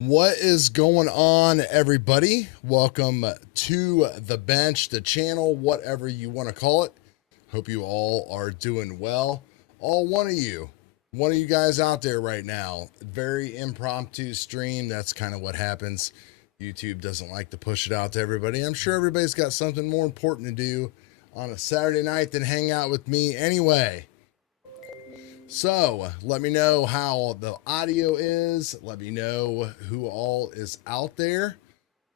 What is going on, everybody? Welcome to the bench, the channel, whatever you want to call it. Hope you all are doing well. One of you guys out there right now. Very impromptu stream. That's kind of what happens. YouTube doesn't like to push it out to everybody. I'm sure everybody's got something more important to do on a Saturday night than hang out with me anyway. So let me know how the audio is. Let me know who all is out there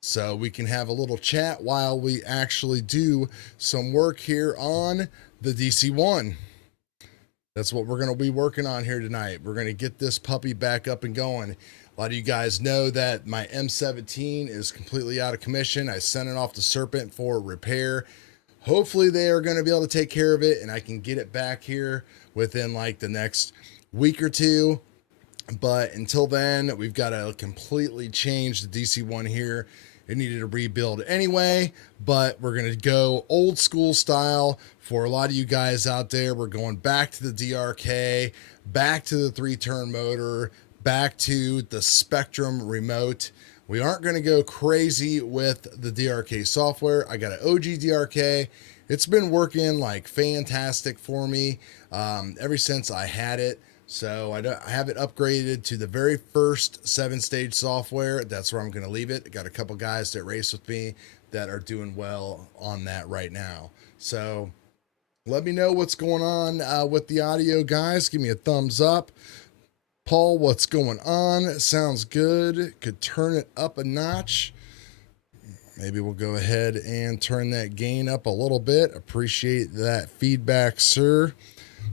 so we can have a little chat while we actually do some work here on the DC-1. That's what we're going to be working on here tonight. We're going to get this puppy back up and going. A lot of you guys know that my M17 is completely out of commission. I sent it off to Serpent for repair. Hopefully they are going to be able to take care of it and I can get it back here within like the next week or two. But until then, we've got to completely change the DC-1 here. It needed a rebuild anyway, but we're going to go old school style. For a lot of you guys out there, we're going back to the DRK, back to the 3-turn motor, back to the Spectrum remote. We aren't going to go crazy with the DRK software. I got an OG DRK. It's been working like fantastic for me ever since I had it. So I have it upgraded to the very first 7-stage software. That's where I'm going to leave it. I got a couple guys that race with me that are doing well on that right now. So let me know what's going on with the audio, guys. Give me a thumbs up. Paul, what's going on? Sounds good. Could turn it up a notch. Maybe we'll go ahead and turn that gain up a little bit. Appreciate that feedback, sir.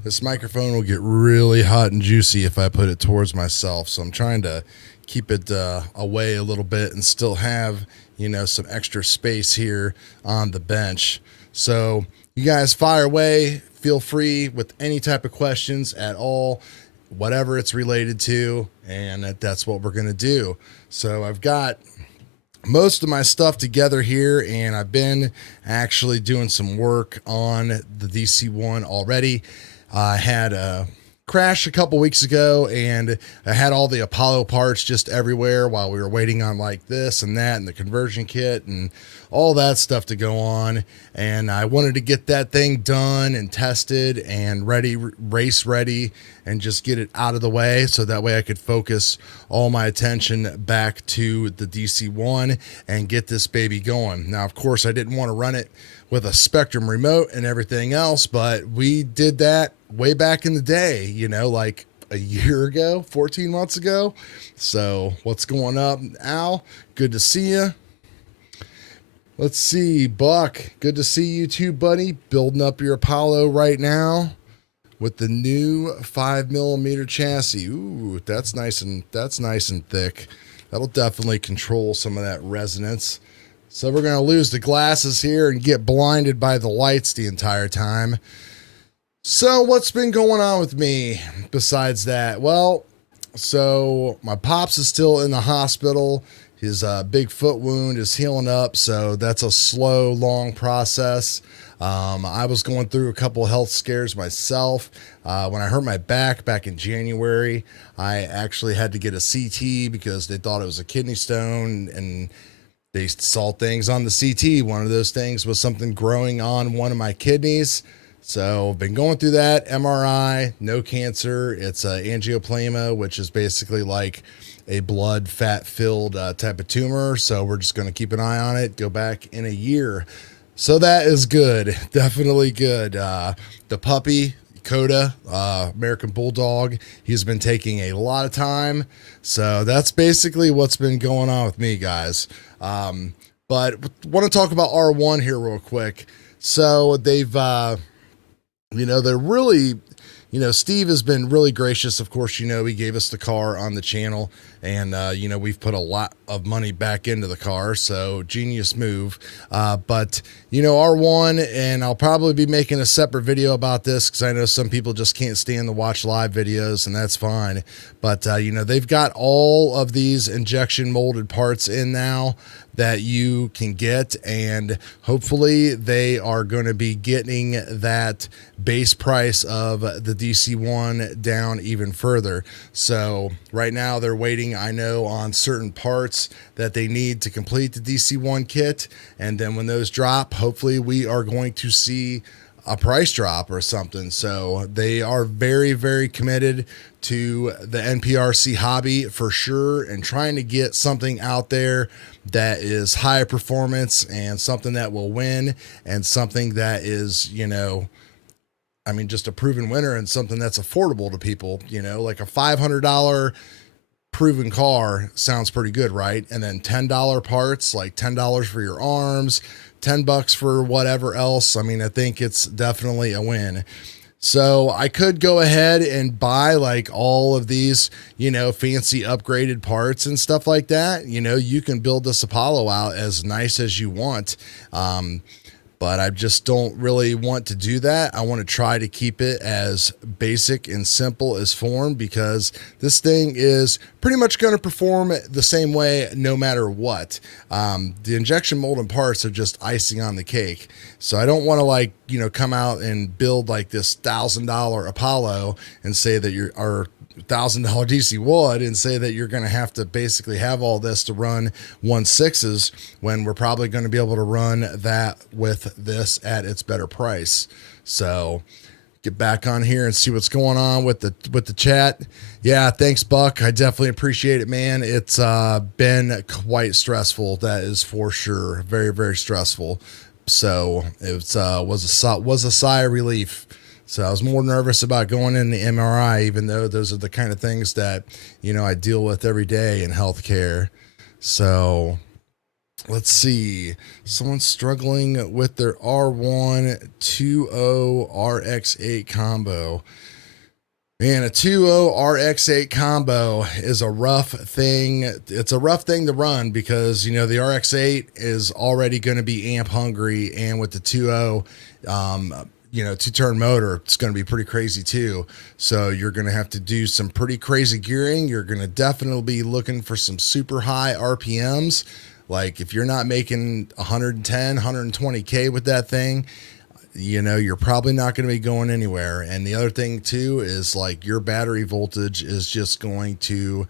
This microphone will get really hot and juicy if I put it towards myself. So I'm trying to keep it away a little bit and still have, you know, some extra space here on the bench. So you guys fire away. Feel free with any type of questions at all, whatever it's related to, and that's what we're going to do. So I've got most of my stuff together here, and I've been actually doing some work on the DC-1 already. I had a crash a couple weeks ago, and I had all the Apollo parts just everywhere while we were waiting on like this and that and the conversion kit and all that stuff to go on. And I wanted to get that thing done and tested and ready, race ready, and just get it out of the way so that way I could focus all my attention back to the DC-1 and get this baby going. Now, of course, I didn't want to run it with a Spectrum remote and everything else, but we did that way back in the day, you know, like a year ago, 14 months ago. So what's going up, Al? Good to see you. Let's see, Buck, good to see you too, buddy. Building up your Apollo right now with the new 5mm chassis. Ooh, that's nice and thick. That'll definitely control some of that resonance. So we're going to lose the glasses here and get blinded by the lights the entire time. So what's been going on with me besides that? Well, so my pops is still in the hospital. His big foot wound is healing up, so that's a slow, long process. I was going through a couple of health scares myself. When I hurt my back in January, I actually had to get a CT because they thought it was a kidney stone, and they saw things on the CT. One of those things was something growing on one of my kidneys. So I've been going through that. MRI, no cancer. It's angioplasma, which is basically like a blood fat filled type of tumor. So we're just going to keep an eye on it, go back in a year. So that is good. Definitely good. The puppy, Coda, American Bulldog, he's been taking a lot of time. So that's basically what's been going on with me, guys. But want to talk about R1 here real quick. So they've, you know, they're really, you know, Steve has been really gracious. Of course, you know, he gave us the car on the channel, and, you know, we've put a lot of money back into the car. So genius move. But, you know, R1, and I'll probably be making a separate video about this because I know some people just can't stand to watch live videos, and that's fine. But, you know, they've got all of these injection molded parts in now that you can get, and hopefully they are going to be getting that base price of the DC1 down even further. So right now they're waiting, I know, on certain parts that they need to complete the DC1 kit, and then when those drop, hopefully we are going to see a price drop or something. So they are very, very committed to the NPRC hobby for sure, and trying to get something out there that is high performance and something that will win, and something that is, you know, I mean, just a proven winner, and something that's affordable to people. You know, like a $500 proven car sounds pretty good, right? And then $10 parts, like $10 for your arms, $10 for whatever else. I mean, I think it's definitely a win. So I could go ahead and buy like all of these, you know, fancy upgraded parts and stuff like that. You know, you can build this Apollo out as nice as you want. But I just don't really want to do that. I want to try to keep it as basic and simple as form, because this thing is pretty much going to perform the same way no matter what. The injection molded parts are just icing on the cake. So I don't want to, like, you know, come out and build like this $1,000 Apollo and say that you're, or $1,000 DC wood, and say that you're going to have to basically have all this to run 1.6s, when we're probably going to be able to run that with this at its better price. So get back on here and see what's going on with the chat. Yeah, thanks, Buck. I definitely appreciate it, man. It's been quite stressful, that is for sure. Very, very stressful. So it was a sigh of relief. So I was more nervous about going in the MRI, even though those are the kind of things that, you know, I deal with every day in healthcare. So let's see. Someone's struggling with their R1 2.0 RX8 combo. Man, a 2.0 RX8 combo is a rough thing. It's a rough thing to run, because, you know, the RX8 is already going to be amp hungry, and with the 2.0, you know, 2-turn motor, it's going to be pretty crazy too. So you're going to have to do some pretty crazy gearing. You're going to definitely be looking for some super high RPMs. Like if you're not making 110, 120K with that thing, you know, you're probably not going to be going anywhere. And the other thing too is, like, your battery voltage is just going to,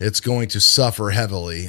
it's going to suffer heavily.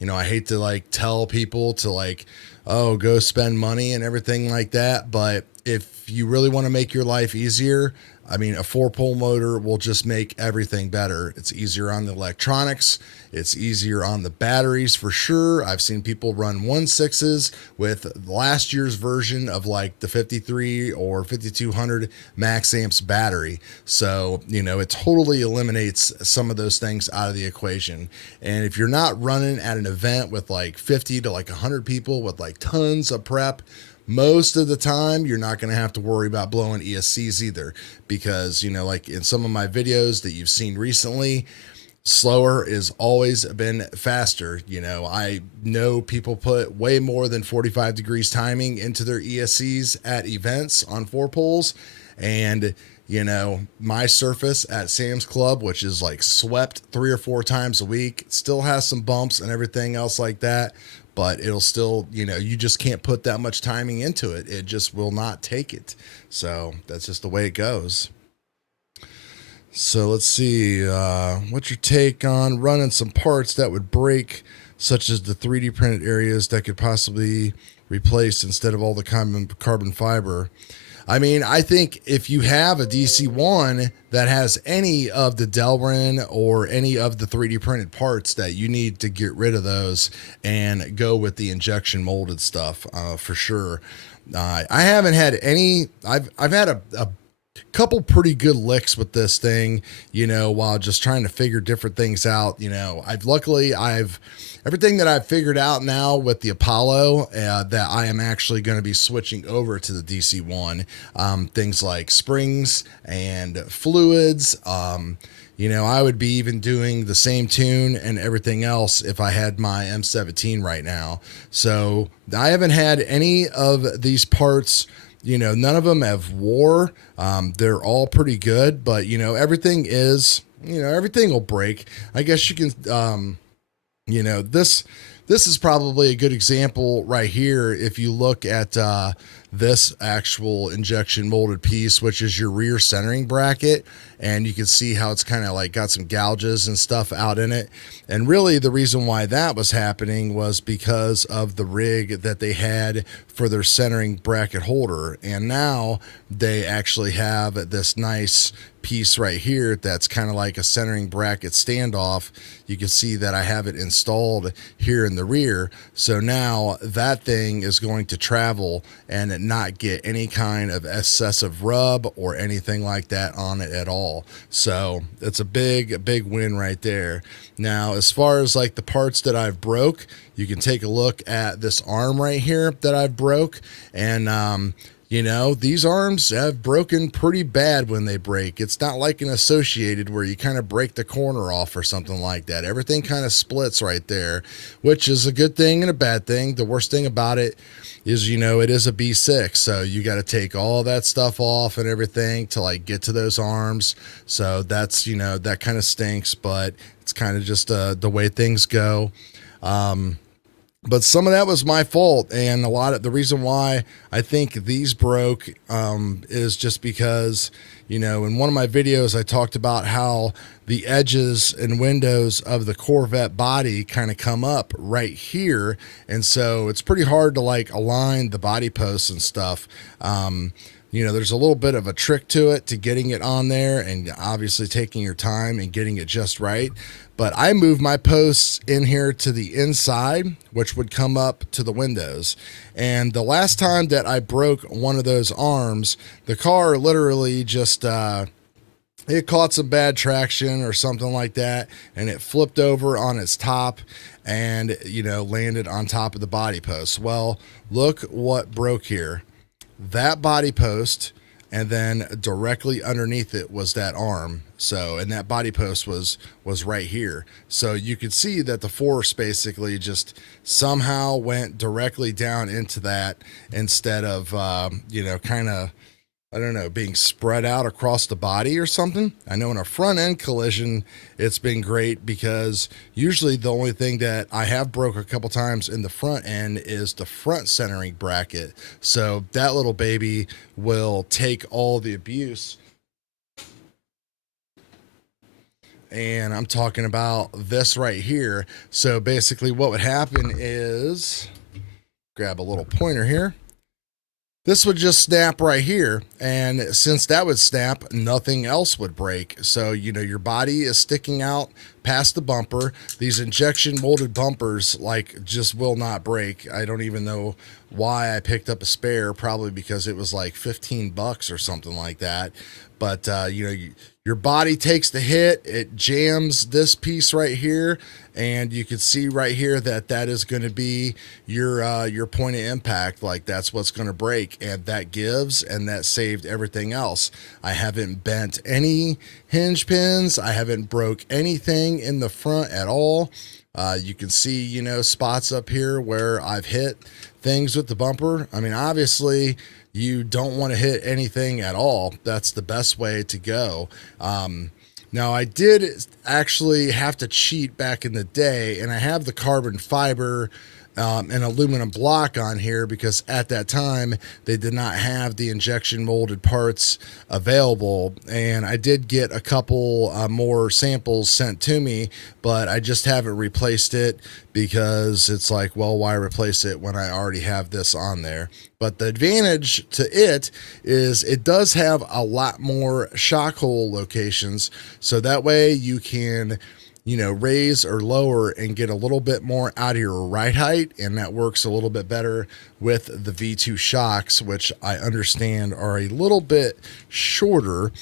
You know, I hate to like tell people to like, oh, go spend money and everything like that, but if you really want to make your life easier, I mean, a 4-pole motor will just make everything better. It's easier on the electronics. It's easier on the batteries for sure. I've seen people run 1.6s with last year's version of like the 53 or 5200 max amps battery. So, you know, it totally eliminates some of those things out of the equation. And if you're not running at an event with like 50 to like 100 people with like tons of prep, most of the time you're not going to have to worry about blowing ESCs either, because, you know, like in some of my videos that you've seen recently, slower is always been faster. You know, I know people put way more than 45 degrees timing into their ESCs at events on 4-poles, and, you know, my surface at Sam's Club, which is like swept 3 or 4 times a week, still has some bumps and everything else like that, but it'll still, you know, you just can't put that much timing into it. It just will not take it. So that's just the way it goes. So let's see, what's your take on running some parts that would break, such as the 3D printed areas that could possibly replace instead of all the carbon fiber? I mean, I think if you have a DC1 that has any of the Delrin or any of the 3D printed parts, that you need to get rid of those and go with the injection molded stuff, for sure. I haven't had any, I've had a couple pretty good licks with this thing, you know, while just trying to figure different things out. You know, I've everything that I've figured out now with the Apollo, that I am actually going to be switching over to the DC1, things like springs and fluids. You know, I would be even doing the same tune and everything else if I had my M17 right now. So I haven't had any of these parts. You know, none of them have wore. They're all pretty good, but, you know, everything is, you know, everything will break. I guess you can, you know, this this is probably a good example right here. If you look at this actual injection molded piece, which is your rear centering bracket, and you can see how it's kind of like got some gouges and stuff out in it. And really the reason why that was happening was because of the rig that they had for their centering bracket holder. And now they actually have this nice piece right here that's kind of like a centering bracket standoff. You can see that I have it installed here in the rear. So now that thing is going to travel and not get any kind of excessive rub or anything like that on it at all. So it's a big win right there. Now, as far as like the parts that I've broke, you can take a look at this arm right here that I've broke. And you know, these arms have broken pretty bad when they break. It's not like an associated where you kind of break the corner off or something like that. Everything kind of splits right there, which is a good thing and a bad thing. The worst thing about it is, you know, it is a B6, so you got to take all that stuff off and everything to like get to those arms. So that's, you know, that kind of stinks, but it's kind of just the way things go. But some of that was my fault, and a lot of the reason why I think these broke is just because, you know, in one of my videos I talked about how the edges and windows of the Corvette body kind of come up right here, and so it's pretty hard to like align the body posts and stuff. You know, there's a little bit of a trick to it, to getting it on there, and obviously taking your time and getting it just right. But I moved my posts in here to the inside, which would come up to the windows. And the last time that I broke one of those arms, the car literally just, it caught some bad traction or something like that, and it flipped over on its top and, you know, landed on top of the body post. Well, look what broke here. That body post, and then directly underneath it was that arm. So, and that body post was right here. So you could see that the force basically just somehow went directly down into that instead of, you know, kind of, I don't know, being spread out across the body or something. I know in a front end collision, it's been great because usually the only thing that I have broke a couple times in the front end is the front centering bracket. So that little baby will take all the abuse. And I'm talking about this right here. So basically what would happen is, grab a little pointer here. This would just snap right here, and since that would snap, nothing else would break. So, you know, your body is sticking out past the bumper. These injection molded bumpers, like, just will not break. I don't even know why I picked up a spare, probably because it was like 15 bucks or something like that. But, you know, your body takes the hit, it jams this piece right here, and you can see right here that that is going to be your point of impact. Like, that's what's going to break, and that gives, and that saved everything else. I haven't bent any hinge pins. I haven't broke anything in the front at all. You can see, you know, spots up here where I've hit things with the bumper. I mean, obviously, you don't want to hit anything at all. That's the best way to go. Now, I did actually have to cheat back in the day, and I have the carbon fiber and aluminum block on here because at that time they did not have the injection molded parts available. And I did get a couple more samples sent to me, but I just haven't replaced it because it's like, well, why replace it when I already have this on there? But the advantage to it is it does have a lot more shock hole locations, so that way you can, you know, raise or lower and get a little bit more out of your ride height, and that works a little bit better with the V2 shocks, which I understand are a little bit shorter.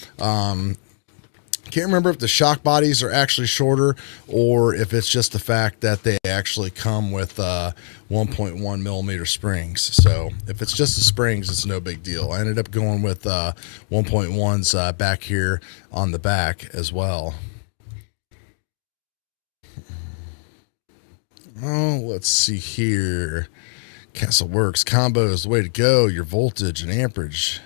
Can't remember if the shock bodies are actually shorter or if it's just the fact that they actually come with 1.1 millimeter springs. So if it's just the springs, it's no big deal. I ended up going with 1.1s back here on the back as well. Oh, let's see here. Castle Works combo is the way to go. Your voltage and amperage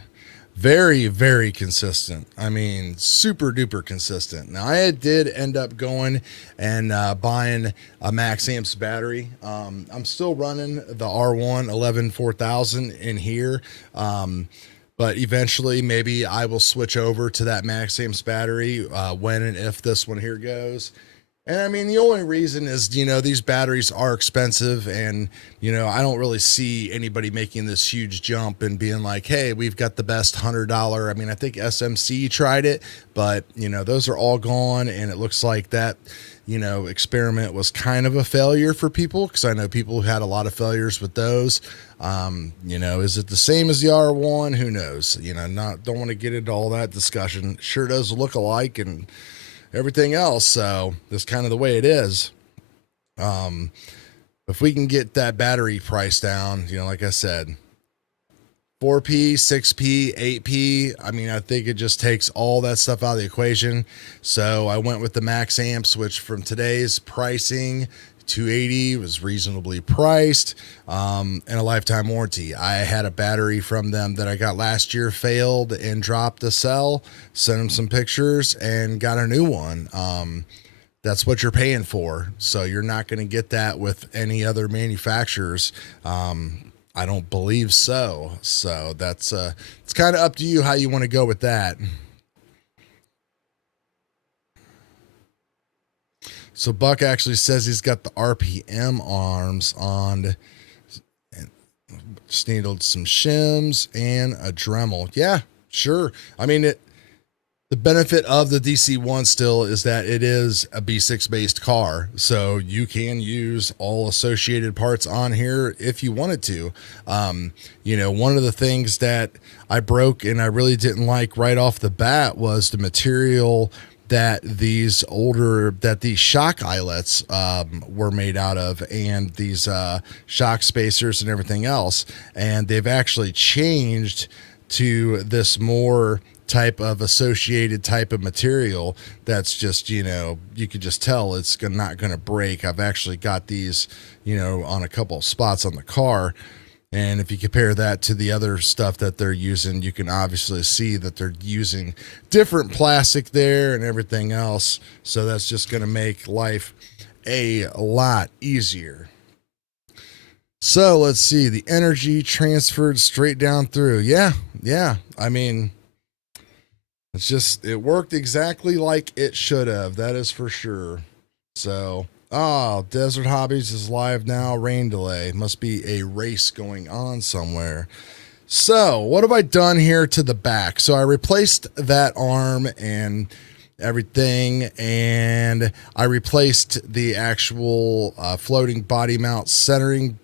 Very, very consistent. I mean, super duper consistent. Now, I did end up going and buying a Max Amps battery. I'm still running the R1 114000 in here. But eventually, maybe I will switch over to that Max Amps battery when and if this one here goes. And I mean, the only reason is, you know, these batteries are expensive, and, you know, I don't really see anybody making this huge jump and being like, hey, we've got the best $100. I mean, I think SMC tried it, but, you know, those are all gone. And it looks like that, you know, experiment was kind of a failure for people, because I know people who had a lot of failures with those. You know, is it the same as the R1? Who knows? You know, don't want to get into all that discussion. Sure does look alike and everything else, so that's kind of the way it is. If we can get that battery price down, you know, like I said, 4P, 6P, 8P, I mean, I think it just takes all that stuff out of the equation. So I went with the Max Amps, which from today's pricing, $280 was reasonably priced, and a lifetime warranty. I had a battery from them that I got last year, failed and dropped the cell, sent them some pictures and got a new one. That's what you're paying for. So you're not going to get that with any other manufacturers. I don't believe so. So that's, it's kind of up to you how you want to go with that. So Buck actually says he's got the RPM arms on, and just needed some shims and a Dremel. Yeah, sure. I mean, the benefit of the DC1 still is that it is a B6 based car. So you can use all associated parts on here if you wanted to. You know, one of the things that I broke and I really didn't like right off the bat was the material that these shock eyelets were made out of, and these shock spacers and everything else. And they've actually changed to this more type of associated type of material that's just, you know, you could just tell it's not going to break. I've actually got these, you know, on a couple of spots on the car. And if you compare that to the other stuff that they're using, you can obviously see that they're using different plastic there and everything else. So that's just going to make life a lot easier. So let's see, the energy transferred straight down through. Yeah. I mean, it worked exactly like it should have. That is for sure. So, Desert Hobbies is live now. Rain delay. Must be a race going on somewhere. So what have I done here to the back? So I replaced that arm and everything, and I replaced the actual floating body mount centering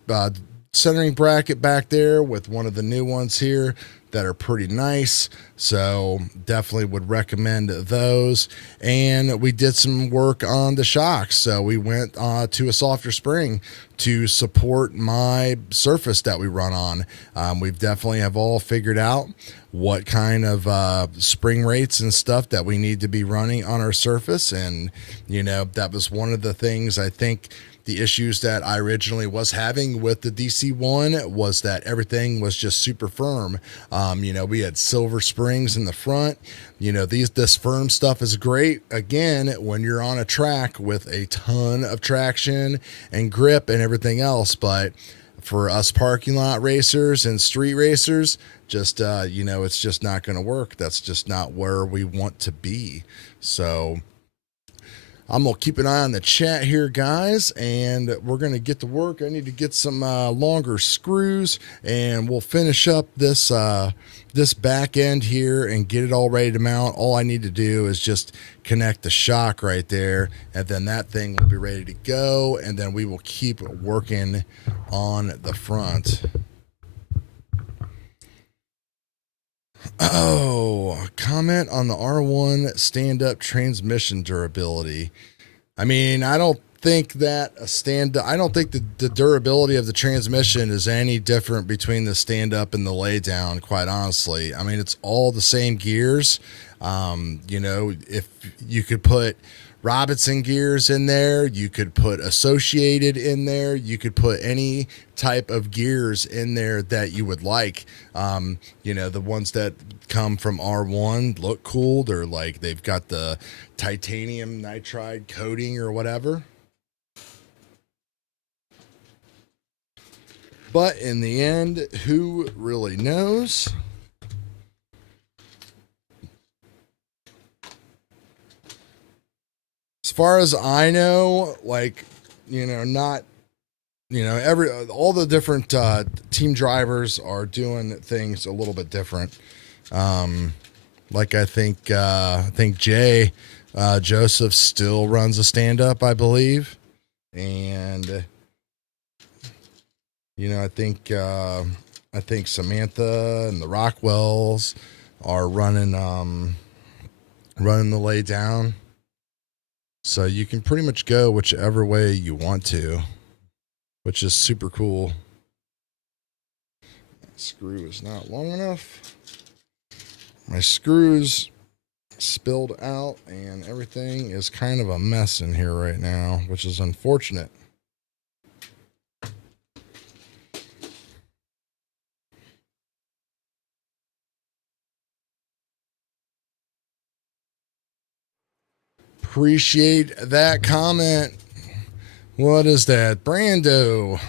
bracket back there with one of the new ones here that are pretty nice. So definitely would recommend those. And we did some work on the shocks. So we went to a softer spring to support my surface that we run on. We've definitely have all figured out what kind of spring rates and stuff that we need to be running on our surface. And, you know, that was one of the things I think the issues that I originally was having with the DC1 was that everything was just super firm. You know, we had silver springs in the front. You know, this firm stuff is great, again, when you're on a track with a ton of traction and grip and everything else. But for us parking lot racers and street racers, just, you know, it's just not going to work. That's just not where we want to be. So I'm going to keep an eye on the chat here, guys, and we're going to get to work. I need to get some longer screws, and we'll finish up this this back end here and get it all ready to mount. All I need to do is just connect the shock right there, and then that thing will be ready to go, and then we will keep working on the front. Oh, comment on the R1 stand-up transmission durability. I mean, I don't think that I don't think the durability of the transmission is any different between the stand-up and the lay-down, quite honestly. I mean, it's all the same gears. You know, if you could put Robinson gears in there. You could put associated in there. You could put any type of gears in there that you would like. You know, the ones that come from R1 look cool. They're like, they've got the titanium nitride coating or whatever. But in the end, who really knows? As far as I know, like, you know, not, you know, all the different team drivers are doing things a little bit different. Like I think Jay Joseph still runs a stand-up, I believe, and you know, I think Samantha and the Rockwells are running the lay down. So you can pretty much go whichever way you want to, which is super cool. That screw is not long enough. My screws spilled out and everything is kind of a mess in here right now, which is unfortunate. Appreciate that comment. What is that? Brando.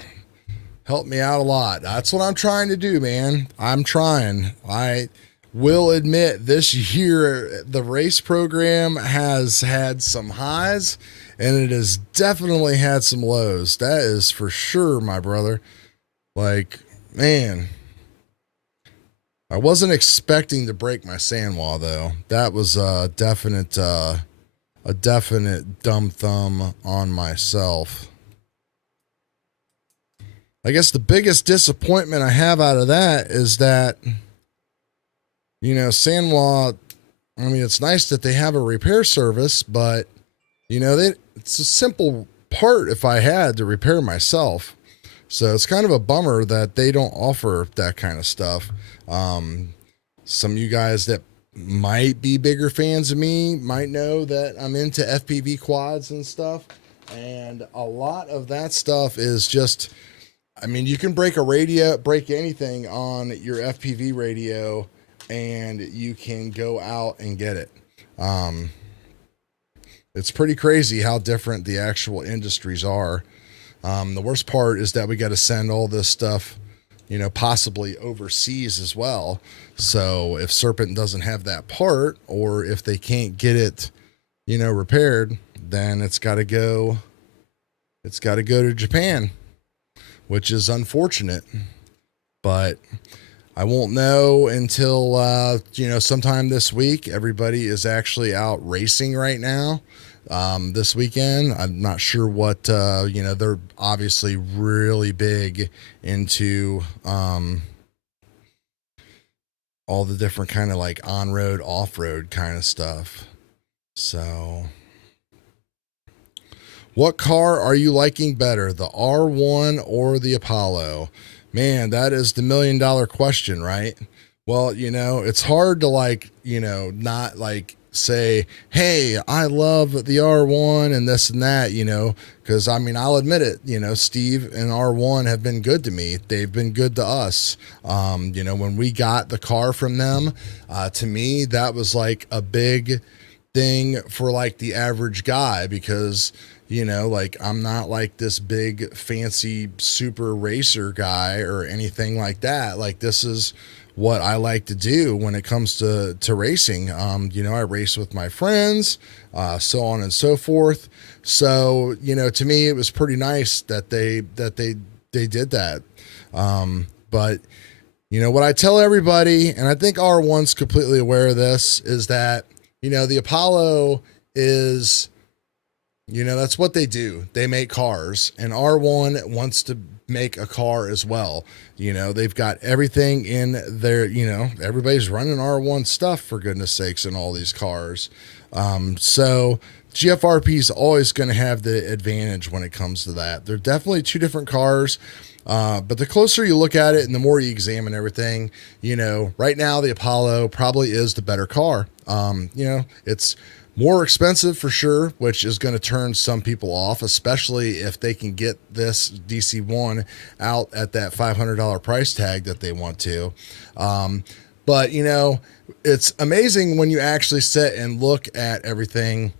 Helped me out a lot. That's what I'm trying to do, man. I'm trying. I will admit this year, the race program has had some highs and it has definitely had some lows. That is for sure, my brother. Like, man, I wasn't expecting to break my sand wall though. That was a definite dumb thumb on myself. I guess the biggest disappointment I have out of that is that, you know, Sandwall, I mean, it's nice that they have a repair service, but, you know, it's a simple part if I had to repair myself. So it's kind of a bummer that they don't offer that kind of stuff. Some of you guys that might be bigger fans of me might know that I'm into FPV quads and stuff. And a lot of that stuff is just, I mean, you can break a radio, break anything on your FPV radio, and you can go out and get it. It's pretty crazy how different the actual industries are. The worst part is that we got to send all this stuff, you know, possibly overseas as well. So if Serpent doesn't have that part, or if they can't get it, you know, repaired, then it's got to go to Japan, which is unfortunate, but I won't know until, you know, sometime this week. Everybody is actually out racing right now. This weekend, I'm not sure what, you know, they're obviously really big into, all the different kind of like on-road, off-road kind of stuff. So what car are you liking better, the R1 or the Apollo? Man, that is the $1 million question, right? Well, you know, it's hard to like, you know, not like say, hey, I love the R1 and this and that, you know, because I mean, I'll admit it, you know, Steve and R1 have been good to me. They've been good to us. You know, when we got the car from them, to me, that was like a big thing for like the average guy, because, you know, like I'm not like this big fancy super racer guy or anything like that. Like this is what I like to do when it comes to racing. You know, I race with my friends, so on and so forth. So, you know, to me, it was pretty nice that they did that. But, you know, what I tell everybody, and I think R1's completely aware of this, is that, you know, the Apollo is, you know, that's what they do. They make cars, and R1 wants to make a car as well. You know, they've got everything in there, you know, everybody's running R1 stuff, for goodness sakes, in all these cars. So GFRP is always going to have the advantage when it comes to that. They're definitely two different cars. But the closer you look at it and the more you examine everything, you know, right now the Apollo probably is the better car. You know, it's More expensive for sure, which is going to turn some people off, especially if they can get this DC1 out at that $500 price tag that they want to. But, you know, it's amazing when you actually sit and look at everything.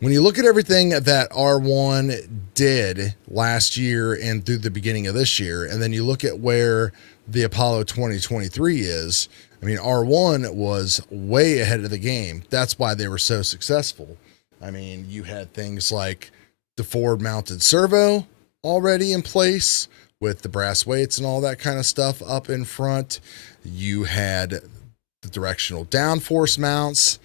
When you look at everything that R1 did last year and through the beginning of this year, and then you look at where the Apollo 2023 is, I mean, R1 was way ahead of the game. That's why they were so successful. I mean, you had things like the forward mounted servo already in place with the brass weights and all that kind of stuff up in front. You had the directional downforce mounts.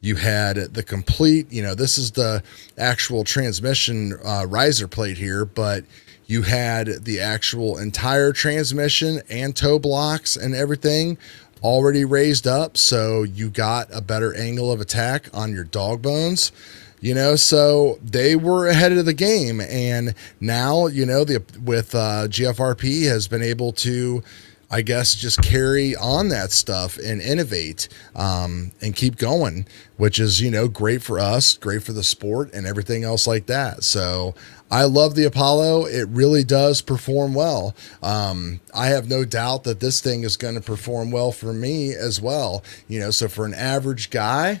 You had the complete, you know, this is the actual transmission riser plate here, but you had the actual entire transmission and toe blocks and everything already raised up, so you got a better angle of attack on your dog bones, you know. So they were ahead of the game, and now, you know, with GFRP has been able to, I guess, just carry on that stuff and innovate and keep going, which is, you know, great for us, great for the sport and everything else like that. So I love the Apollo. It really does perform well. I have no doubt that this thing is going to perform well for me as well. You know, so for an average guy,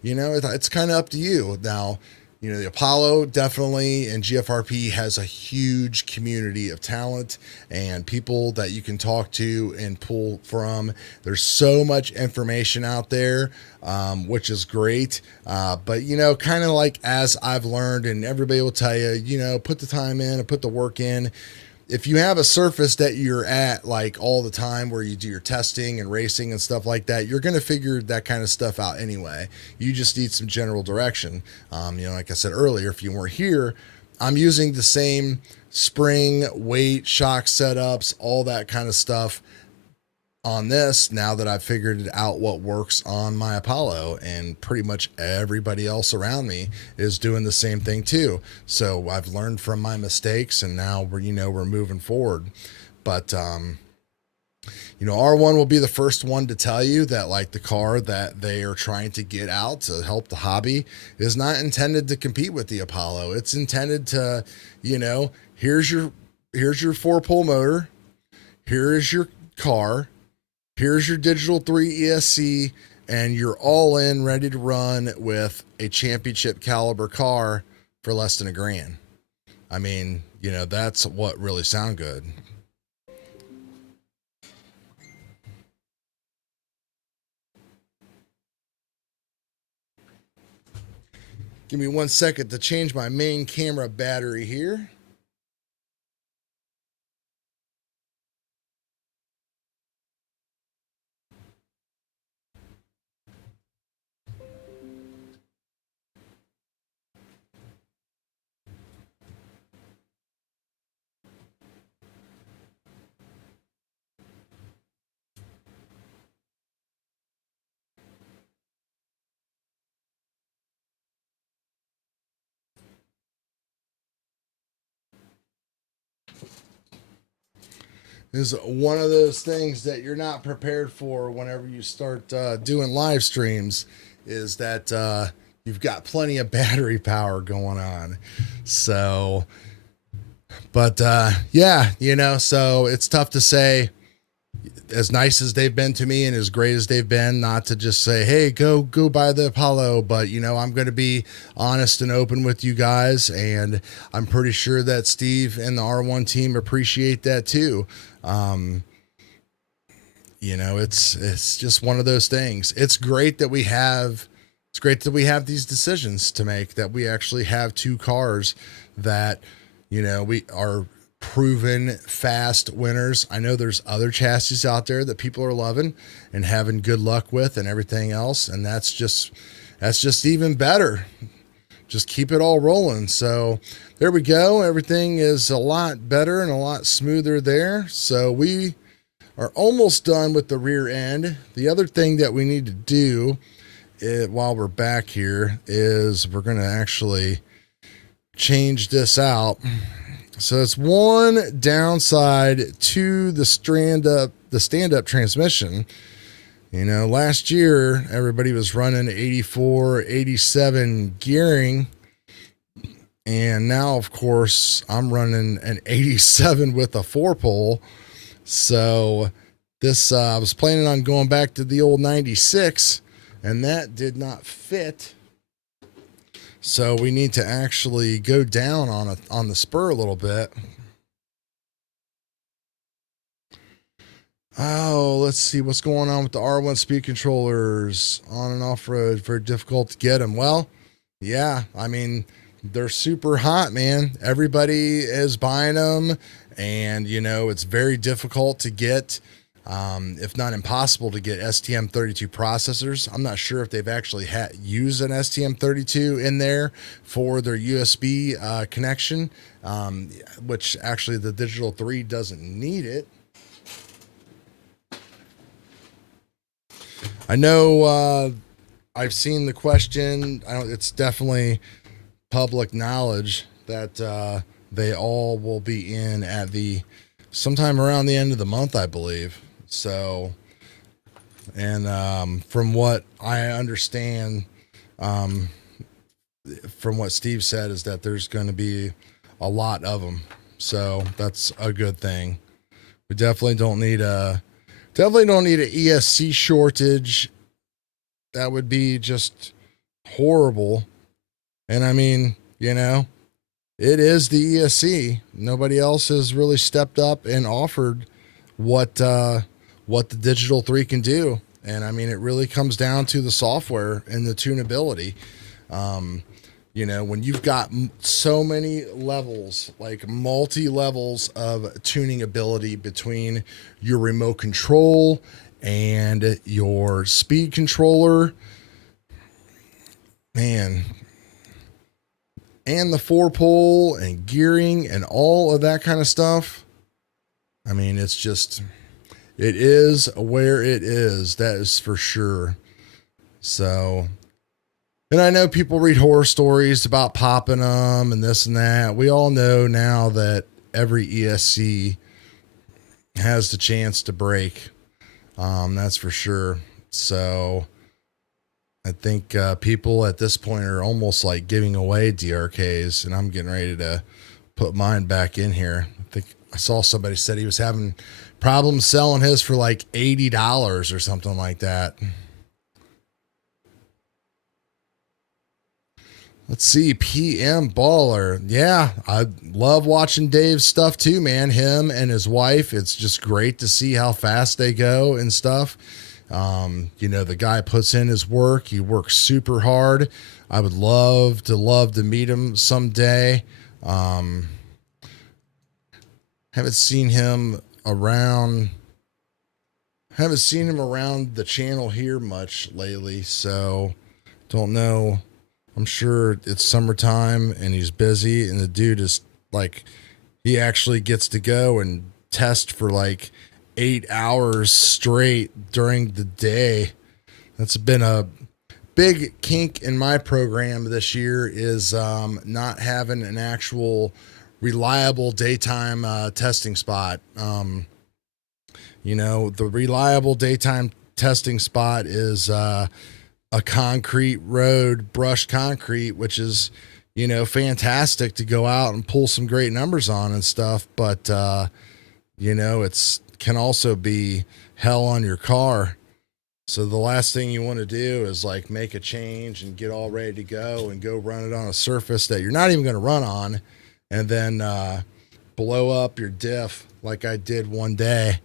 you know, it's kind of up to you. Now, you know, the Apollo definitely, and GFRP has a huge community of talent and people that you can talk to and pull from. There's so much information out there, which is great. But, you know, kind of like as I've learned, and everybody will tell you, you know, put the time in and put the work in. If you have a surface that you're at like all the time where you do your testing and racing and stuff like that, you're going to figure that kind of stuff out anyway. You just need some general direction. You know, like I said earlier, if you weren't here, I'm using the same spring, weight, shock setups, all that kind of stuff on this now that I've figured out what works on my Apollo, and pretty much everybody else around me is doing the same thing too. So I've learned from my mistakes, and now we're moving forward. But you know, R1 will be the first one to tell you that, like, the car that they are trying to get out to help the hobby is not intended to compete with the Apollo. It's intended to, you know, here's your 4-pole motor, here is your car, here's your digital 3 ESC, and you're all in, ready to run with a championship caliber car for less than $1,000. I mean, you know, that's what really sound good. Give me 1 second to change my main camera battery here. Is one of those things that you're not prepared for whenever you start doing live streams, is that you've got plenty of battery power going on. So, but yeah, you know, so it's tough to say, as nice as they've been to me and as great as they've been, not to just say, hey, go buy the Apollo. But, you know, I'm going to be honest and open with you guys, and I'm pretty sure that Steve and the R1 team appreciate that too. You know, it's just one of those things. It's great that we have these decisions to make, that we actually have two cars that, you know, we are proven fast winners. I know there's other chassis out there that people are loving and having good luck with and everything else, and that's just even better. Just keep it all rolling. So there we go. Everything is a lot better and a lot smoother there. So we are almost done with the rear end. The other thing that we need to do while we're back here is we're going to actually change this out. So it's one downside to the stand-up transmission. You know, last year everybody was running 84, 87 gearing, and now of course I'm running an 87 with a 4-pole. So this I was planning on going back to the old 96, and that did not fit. So we need to actually go down on the spur a little bit. Oh, let's see what's going on with the R1 speed controllers on and off road. Very difficult to get them. Well, yeah, I mean, they're super hot, man. Everybody is buying them, and you know, it's very difficult to get, if not impossible to get STM32 processors. I'm not sure if they've actually used an STM32 in there for their USB connection, which actually the Digital 3 doesn't need it. I know I've seen the question. It's definitely public knowledge that they all will be in at sometime around the end of the month, I believe. So, and from what I understand, from what Steve said, is that there's going to be a lot of them. So that's a good thing. We definitely don't need an ESC shortage. That would be just horrible. And I mean, you know, it is the ESC. Nobody else has really stepped up and offered what the Digital 3 can do. And I mean, it really comes down to the software and the tunability. You know, when you've got so many levels, like multi-levels of tuning ability between your remote control and your speed controller, man, and the 4-pole and gearing and all of that kind of stuff. I mean, it's just, it is where it is. That is for sure. So, and I know people read horror stories about popping them and this and that. We all know now that every ESC has the chance to break. That's for sure. So I think people at this point are almost like giving away DRKs, and I'm getting ready to put mine back in here. I think I saw somebody said he was having problems selling his for like $80 or something like that. Let's see, PM Baller. Yeah, I love watching Dave's stuff too, man. Him and his wife, it's just great to see how fast they go and stuff. You know, the guy puts in his work. He works super hard. I would love to meet him someday. Haven't seen him around the channel here much lately, so don't know. I'm sure it's summertime and he's busy, and the dude is like, he actually gets to go and test for like 8 hours straight during the day. That's been a big kink in my program this year, is not having an actual reliable daytime testing spot. You know, the reliable daytime testing spot is a concrete road, brushed concrete, which is, you know, fantastic to go out and pull some great numbers on and stuff. But, you know, can also be hell on your car. So the last thing you want to do is like make a change and get all ready to go and go run it on a surface that you're not even going to run on, and then blow up your diff like I did one day.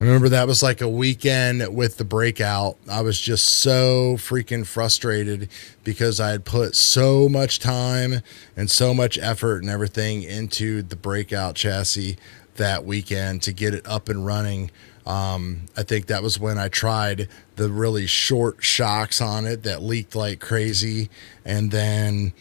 I remember that was like a weekend with the breakout. I was just so freaking frustrated because I had put so much time and so much effort and everything into the breakout chassis that weekend to get it up and running. I think that was when I tried the really short shocks on it that leaked like crazy, and then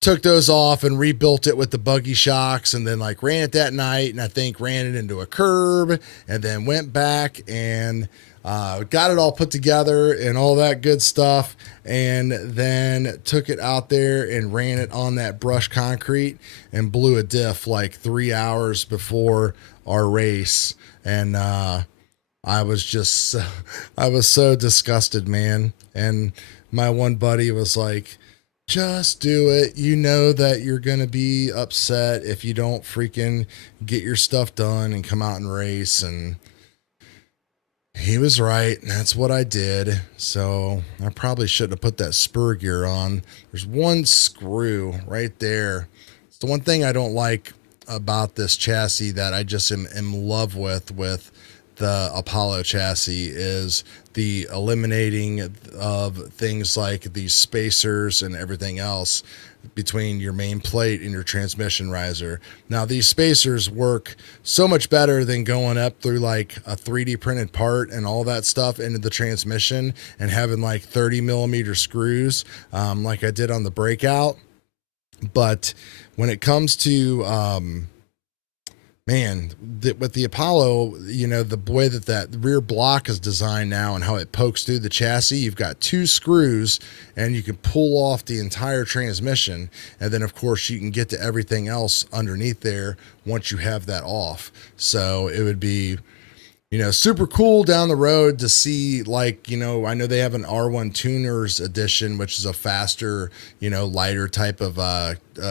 took those off and rebuilt it with the buggy shocks, and then like ran it that night, and I think ran it into a curb, and then went back and got it all put together and all that good stuff, and then took it out there and ran it on that brushed concrete and blew a diff like 3 hours before our race. And I was just, I was so disgusted, man. And my one buddy was like, just do it. You know that you're going to be upset if you don't freaking get your stuff done and come out and race. And he was right. And that's what I did. So I probably shouldn't have put that spur gear on. There's one screw right there. It's the one thing I don't like about this chassis that I just am in love with the Apollo chassis is the eliminating of things like these spacers and everything else between your main plate and your transmission riser. Now these spacers work so much better than going up through like a 3D printed part and all that stuff into the transmission and having like 30 millimeter screws like I did on the Breakout. But when it comes to man, with the Apollo, you know, the way that rear block is designed now and how it pokes through the chassis, you've got two screws and you can pull off the entire transmission. And then of course you can get to everything else underneath there once you have that off. So it would be, you know, super cool down the road to see, like, you know, I know they have an R1 Tuners edition, which is a faster, you know, lighter type of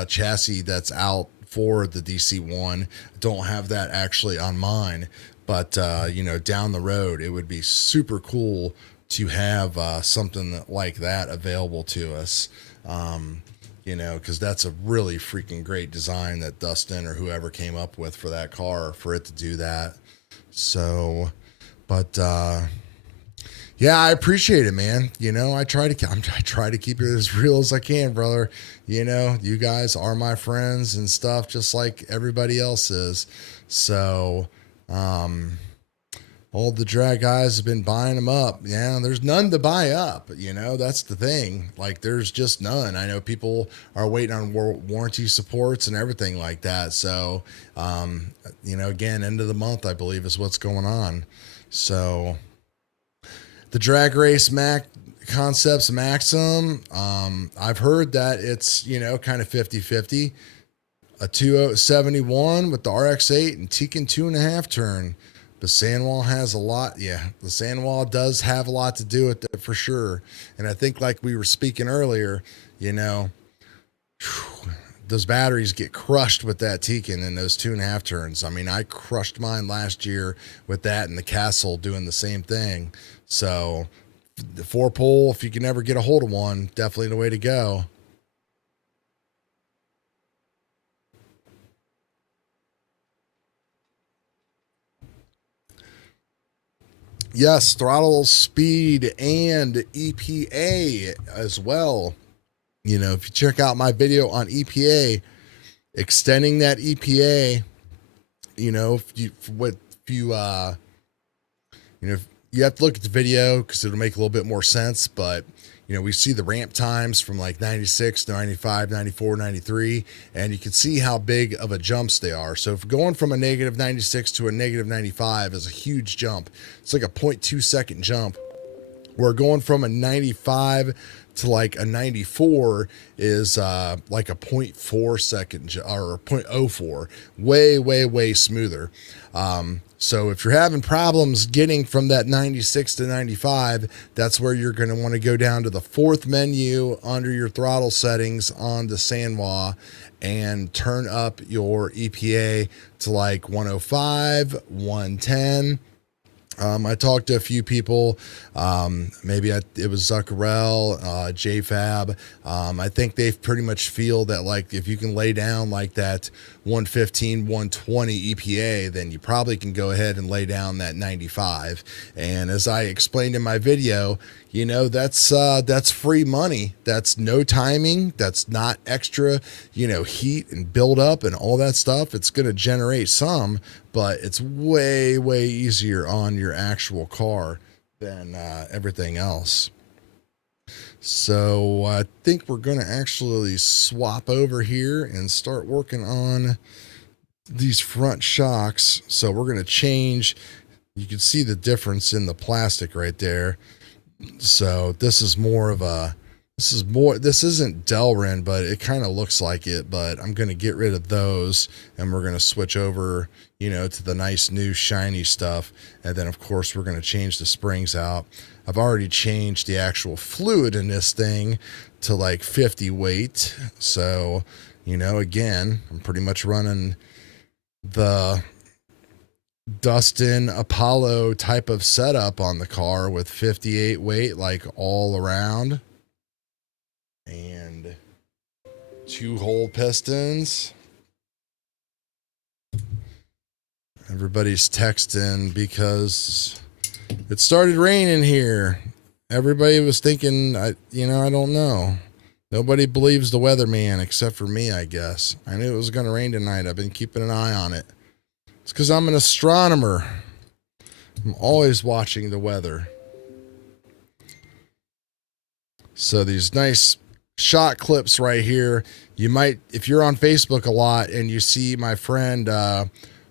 chassis that's out for the DC1. Don't have that actually on mine, but you know, down the road it would be super cool to have something like that available to us. You know, because that's a really freaking great design that Dustin or whoever came up with for that car, for it to do that. So, but yeah, I appreciate it, man. You know, I try to keep it as real as I can, brother. You know, you guys are my friends and stuff, just like everybody else is. So, all the drag guys have been buying them up. Yeah, there's none to buy up. You know, that's the thing. Like, there's just none. I know people are waiting on warranty supports and everything like that. So, you know, again, end of the month, I believe, is what's going on. So, the Drag Race Concepts Maxim, I've heard that it's, you know, kind of 50-50. A 271 with the RX-8 and Tekin 2.5 turn. The Sandwall has a lot. Yeah, the Sandwall does have a lot to do with it for sure. And I think, like we were speaking earlier, you know, those batteries get crushed with that Tekin and those 2.5 turns. I mean, I crushed mine last year with that and the Castle doing the same thing. So the 4-pole, if you can ever get a hold of one, definitely the way to go. Yes, throttle speed and EPA as well. You know, if you check out my video on EPA, extending that EPA, you know, you know, you have to look at the video because it'll make a little bit more sense. But, you know, we see the ramp times from like 96 to 95, 94, 93, and you can see how big of a jumps they are. So if going from a negative 96 to a negative 95 is a huge jump. It's like a 0.2 second jump. Where going from a 95 to like a 94 is like a 0.4 second or 0.04, way smoother. So if you're having problems getting from that 96 to 95, that's where you're going to want to go down to the fourth menu under your throttle settings on the Sandwall and turn up your EPA to like 105, 110. I talked to a few people, maybe it was Zuccarell, JFab. I think they pretty much feel that, like, if you can lay down like that 115, 120 EPA, then you probably can go ahead and lay down that 95. And as I explained in my video, you know, that's free money. That's no timing. That's not extra, you know, heat and build up and all that stuff. It's going to generate some, but it's way easier on your actual car than everything else. So I think we're going to actually swap over here and start working on these front shocks. So we're going to change. You can see the difference in the plastic right there. So this is more of a This isn't Delrin, but it kind of looks like it, but I'm going to get rid of those and we're going to switch over, you know, to the nice new shiny stuff. And then of course we're going to change the springs out. I've already changed the actual fluid in this thing to like 50 weight. So, you know, again, I'm pretty much running the Dustin Apollo type of setup on the car with 58 weight, like all around. And 2-hole pistons. Everybody's texting because it started raining here. Everybody was thinking, I don't know. Nobody believes the weatherman except for me, I guess. I knew it was going to rain tonight. I've been keeping an eye on it. It's because I'm an astronomer. I'm always watching the weather. So these nice shot clips right here. You might, if you're on Facebook a lot and you see my friend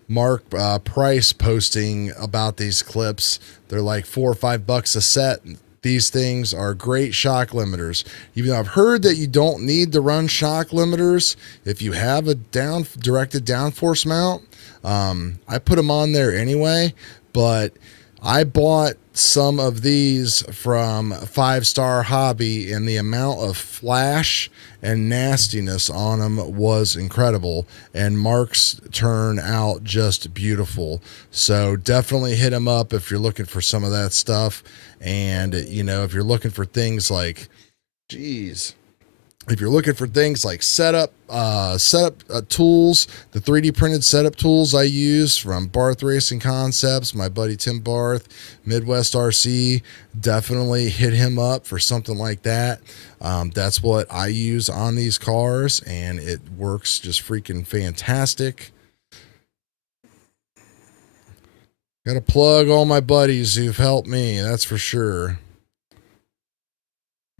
Mark Price posting about these clips, they're like $4 or $5 a set. These things are great shock limiters. Even though I've heard that you don't need to run shock limiters if you have a directed downforce mount. I put them on there anyway, but I bought some of these from 5 Star Hobby, and the amount of flash and nastiness on them was incredible, and Mark's turn out just beautiful. So definitely hit him up if you're looking for some of that stuff. And, you know, if you're looking for things like, if you're looking for things like setup tools, the 3D printed setup tools I use from Barth Racing Concepts, my buddy Tim Barth, Midwest RC, definitely hit him up for something like that. That's what I use on these cars, and it works just freaking fantastic. Got to plug all my buddies who've helped me, that's for sure.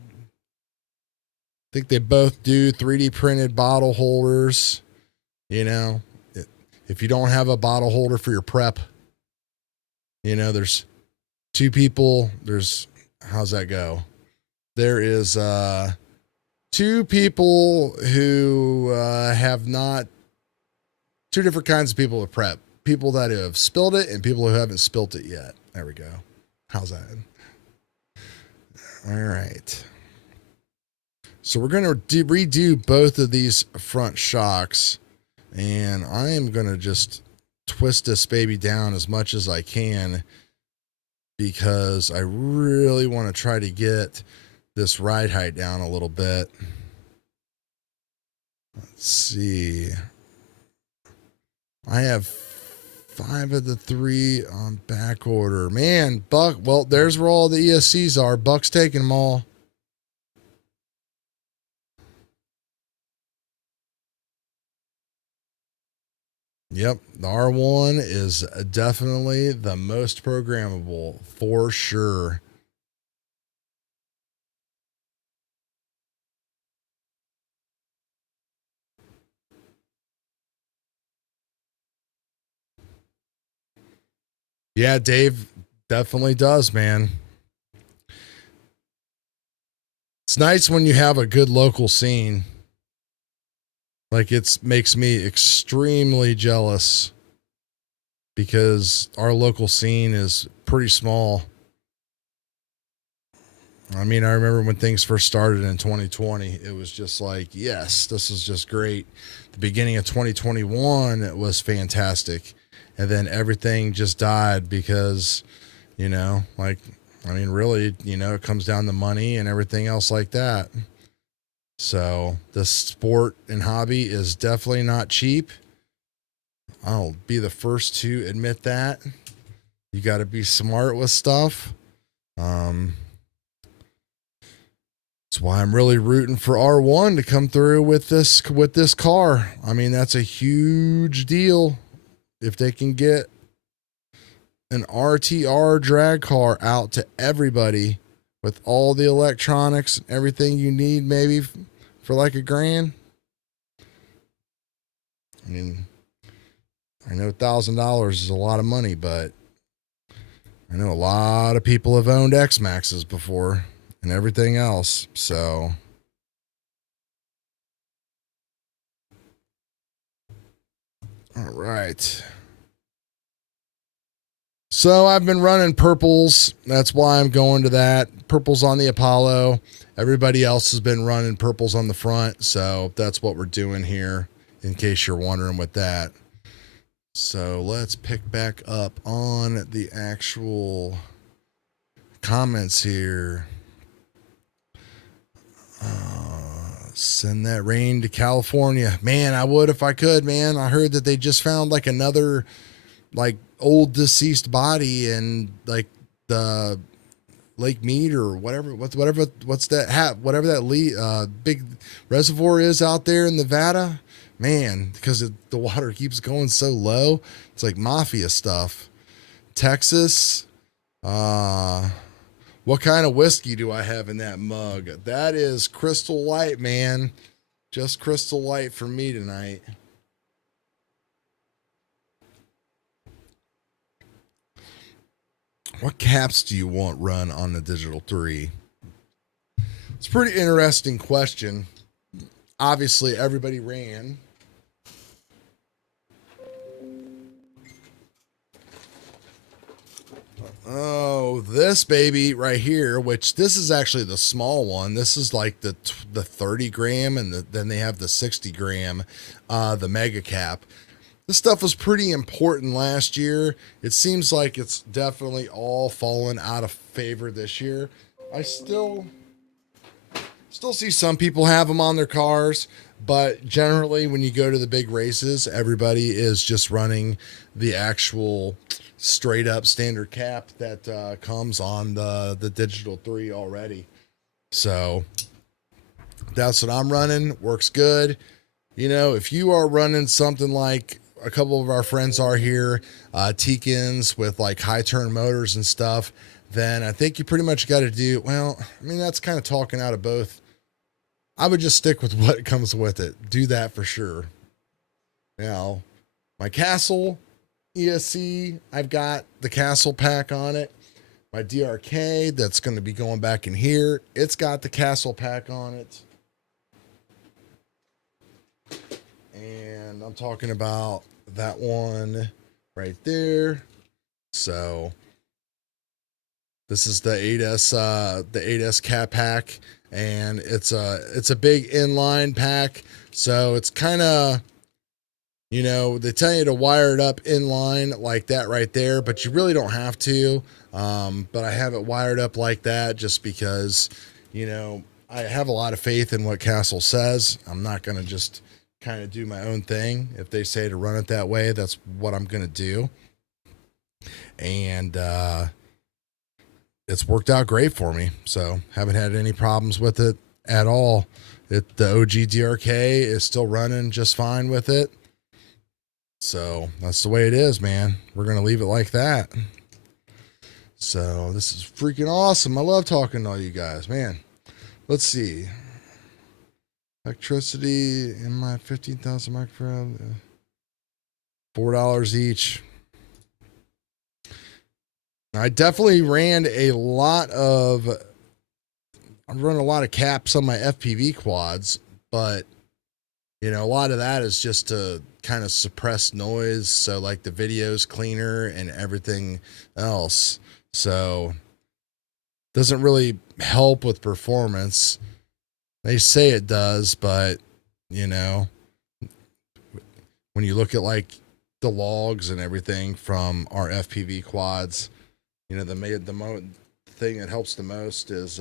I think they both do 3D printed bottle holders. You know, if you don't have a bottle holder for your prep, you know, there's 2 people. How's that go? There is 2 people who have not, 2 different kinds of people with prep. People that have spilled it and people who haven't spilt it yet. There we go. How's that? All right. So we're going to redo both of these front shocks, and I am going to just twist this baby down as much as I can because I really want to try to get this ride height down a little bit. Let's see. I have 5 of the 3 on back order. Man, Buck, well, there's where all the ESCs are. Buck's taking them all. Yep, the R1 is definitely the most programmable for sure. Yeah, Dave definitely does, man. It's nice when you have a good local scene. Like, it makes me extremely jealous because our local scene is pretty small. I mean, I remember when things first started in 2020, it was just like, yes, this is just great. The beginning of 2021, it was fantastic. And then everything just died because, you know, like, I mean, really, you know, it comes down to money and everything else like that. So the sport and hobby is definitely not cheap. I'll be the first to admit that. You got to be smart with stuff. That's why I'm really rooting for R1 to come through with this car. I mean, that's a huge deal if they can get an RTR drag car out to everybody with all the electronics and everything you need, maybe for like $1,000. I mean, I know $1,000 is a lot of money, but I know a lot of people have owned X Maxes before, and everything else. So all right. So I've been running purples. That's why I'm going to that. Purples on the Apollo. Everybody else has been running purples on the front. So that's what we're doing here, in case you're wondering with that. So let's pick back up on the actual comments here. Send that rain to California. Man, I would if I could, man. I heard that they just found like another like old deceased body in like the Lake Mead or whatever, what's that whatever that big reservoir is out there in Nevada, man, because the water keeps going so low. It's like mafia stuff. Texas, what kind of whiskey do I have in that mug? That is Crystal Light, man. Just Crystal Light for me tonight. What caps do you want run on the Digital 3? It's a pretty interesting question. Obviously, everybody ran. Oh, this baby right here, which this is actually the small one. This is like the 30 gram, and then they have the 60 gram, the mega cap. This stuff was pretty important last year. It seems like it's definitely all fallen out of favor this year. I still see some people have them on their cars, but generally when you go to the big races, everybody is just running the actual straight up standard cap that comes on the Digital 3 already. So that's what I'm running. Works good. You know, if you are running something like a couple of our friends are here, Teakins with like high turn motors and stuff, then I think you pretty much got to do, well, I mean, that's kind of talking out of both. I would just stick with what comes with it. Do that for sure. Now, my Castle ESC, I've got the Castle pack on it. My DRK, that's going to be going back in here, it's got the Castle pack on it. And I'm talking about that one right there. So this is the 8S cap pack, and it's a big inline pack. So it's kind of, you know, they tell you to wire it up inline like that right there, but you really don't have to. But I have it wired up like that just because, you know, I have a lot of faith in what Castle says. I'm not going to just kind of do my own thing. If they say to run it that way, that's what I'm going to do. And it's worked out great for me. So haven't had any problems with it at all. The OG DRK is still running just fine with it. So that's the way it is, man. We're going to leave it like that. So this is freaking awesome. I love talking to all you guys, man. Let's see. Electricity in my 15,000 microfarad, $4 each. I definitely ran a lot of caps on my FPV quads, but you know, a lot of that is just to kind of suppress noise, so like the video's cleaner and everything else. So doesn't really help with performance. They say it does, but you know, when you look at like the logs and everything from our FPV quads, you know, the thing that helps the most is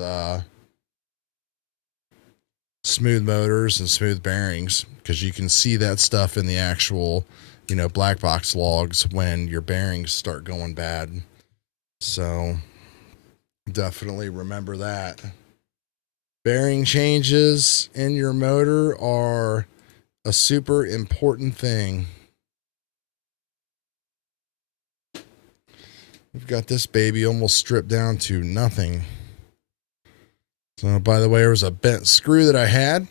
smooth motors and smooth bearings, because you can see that stuff in the actual, you know, black box logs when your bearings start going bad. So definitely remember that. Bearing changes in your motor are a super important thing. We've got this baby almost stripped down to nothing. So, by the way, there was a bent screw that I had.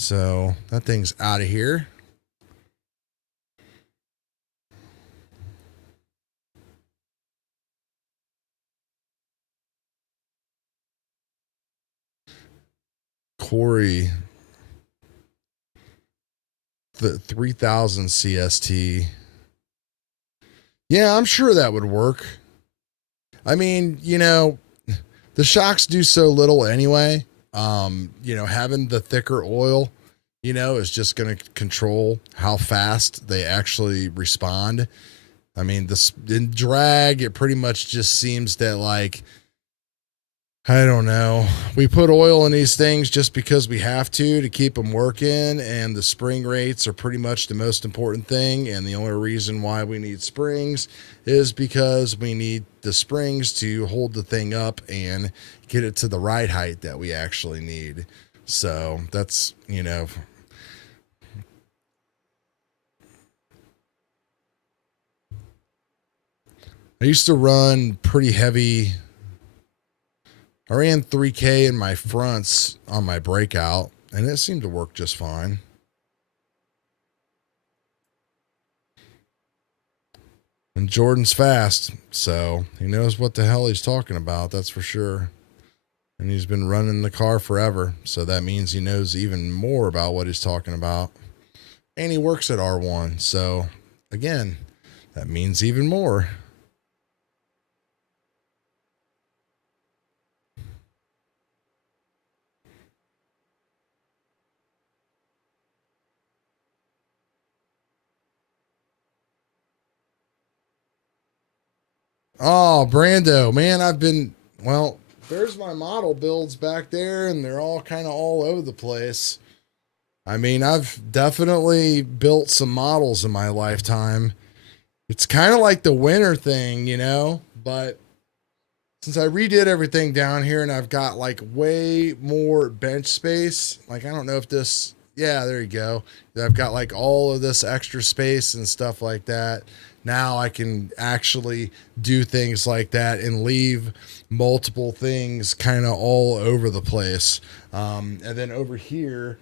So that thing's out of here. Corey, the 3000 CST. Yeah, I'm sure that would work. I mean, you know, the shocks do so little anyway. You know, having the thicker oil, you know, is just going to control how fast they actually respond. I mean, in drag, it pretty much just seems that, like, I don't know. We put oil in these things just because we have to keep them working, and the spring rates are pretty much the most important thing. And the only reason why we need springs is because we need the springs to hold the thing up and get it to the right height that we actually need. So that's, you know, I used to run pretty heavy. I ran 3K in my fronts on my breakout, and it seemed to work just fine. And Jordan's fast, so he knows what the hell he's talking about, that's for sure. And he's been running the car forever, so that means he knows even more about what he's talking about. And he works at R1, so again, that means even more. Oh, Brando, man, well, there's my model builds back there, and they're all kind of all over the place. I mean, I've definitely built some models in my lifetime. It's kind of like the winter thing, you know, but since I redid everything down here and I've got like way more bench space, like, I don't know if this, yeah, there you go. I've got like all of this extra space and stuff like that. Now I can actually do things like that and leave multiple things kind of all over the place. And then over here,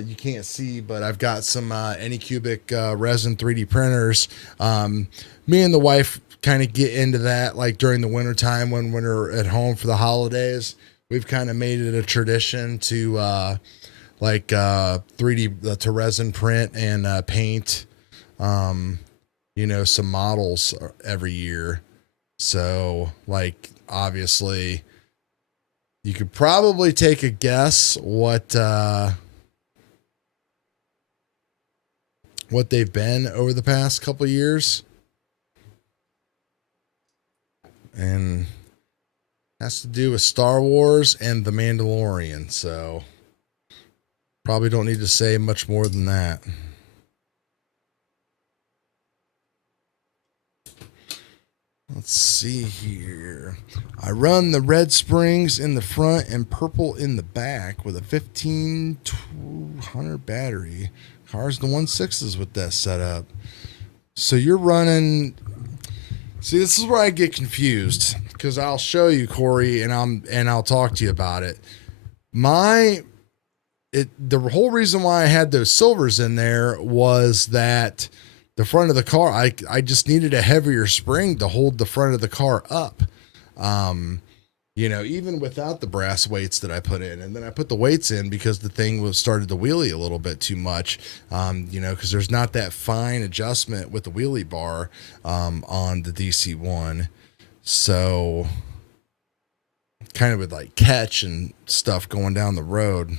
you can't see, but I've got some Anycubic resin 3D printers. Me and the wife kind of get into that like during the winter time when we're at home for the holidays. We've kind of made it a tradition to 3D to resin print and paint. You know, some models every year. So, like, obviously, you could probably take a guess what they've been over the past couple years. And has to do with Star Wars and The Mandalorian. So, probably don't need to say much more than that. Let's see here. I run the red springs in the front and purple in the back with a 15200 battery. Car's the 1.6s with that setup. So you're running. See, this is where I get confused, because I'll show you, Corey, and I'll talk to you about it. The whole reason why I had those silvers in there was that the front of the car, I just needed a heavier spring to hold the front of the car up. You know, even without the brass weights that I put in. And then I put the weights in because the thing started to wheelie a little bit too much. You know, because there's not that fine adjustment with the wheelie bar on the DC1. So kind of would like catch and stuff going down the road.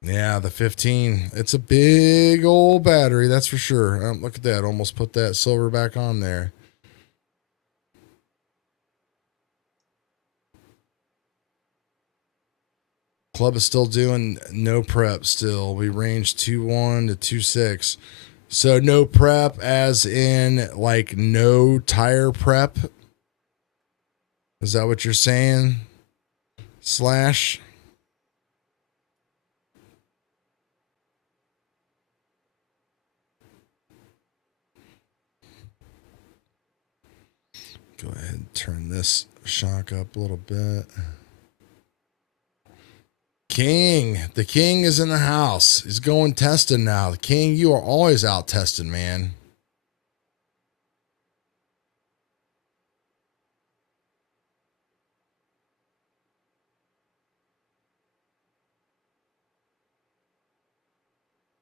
Yeah, the 15. It's a big old battery, that's for sure. Look at that. Almost put that silver back on there. Club is still doing no prep still. We range 2.1 to 2.6. So no prep as in like no tire prep? Is that what you're saying? Slash? Go ahead and turn this shock up a little bit. King, the king is in the house. He's going testing now. The king, you are always out testing, man.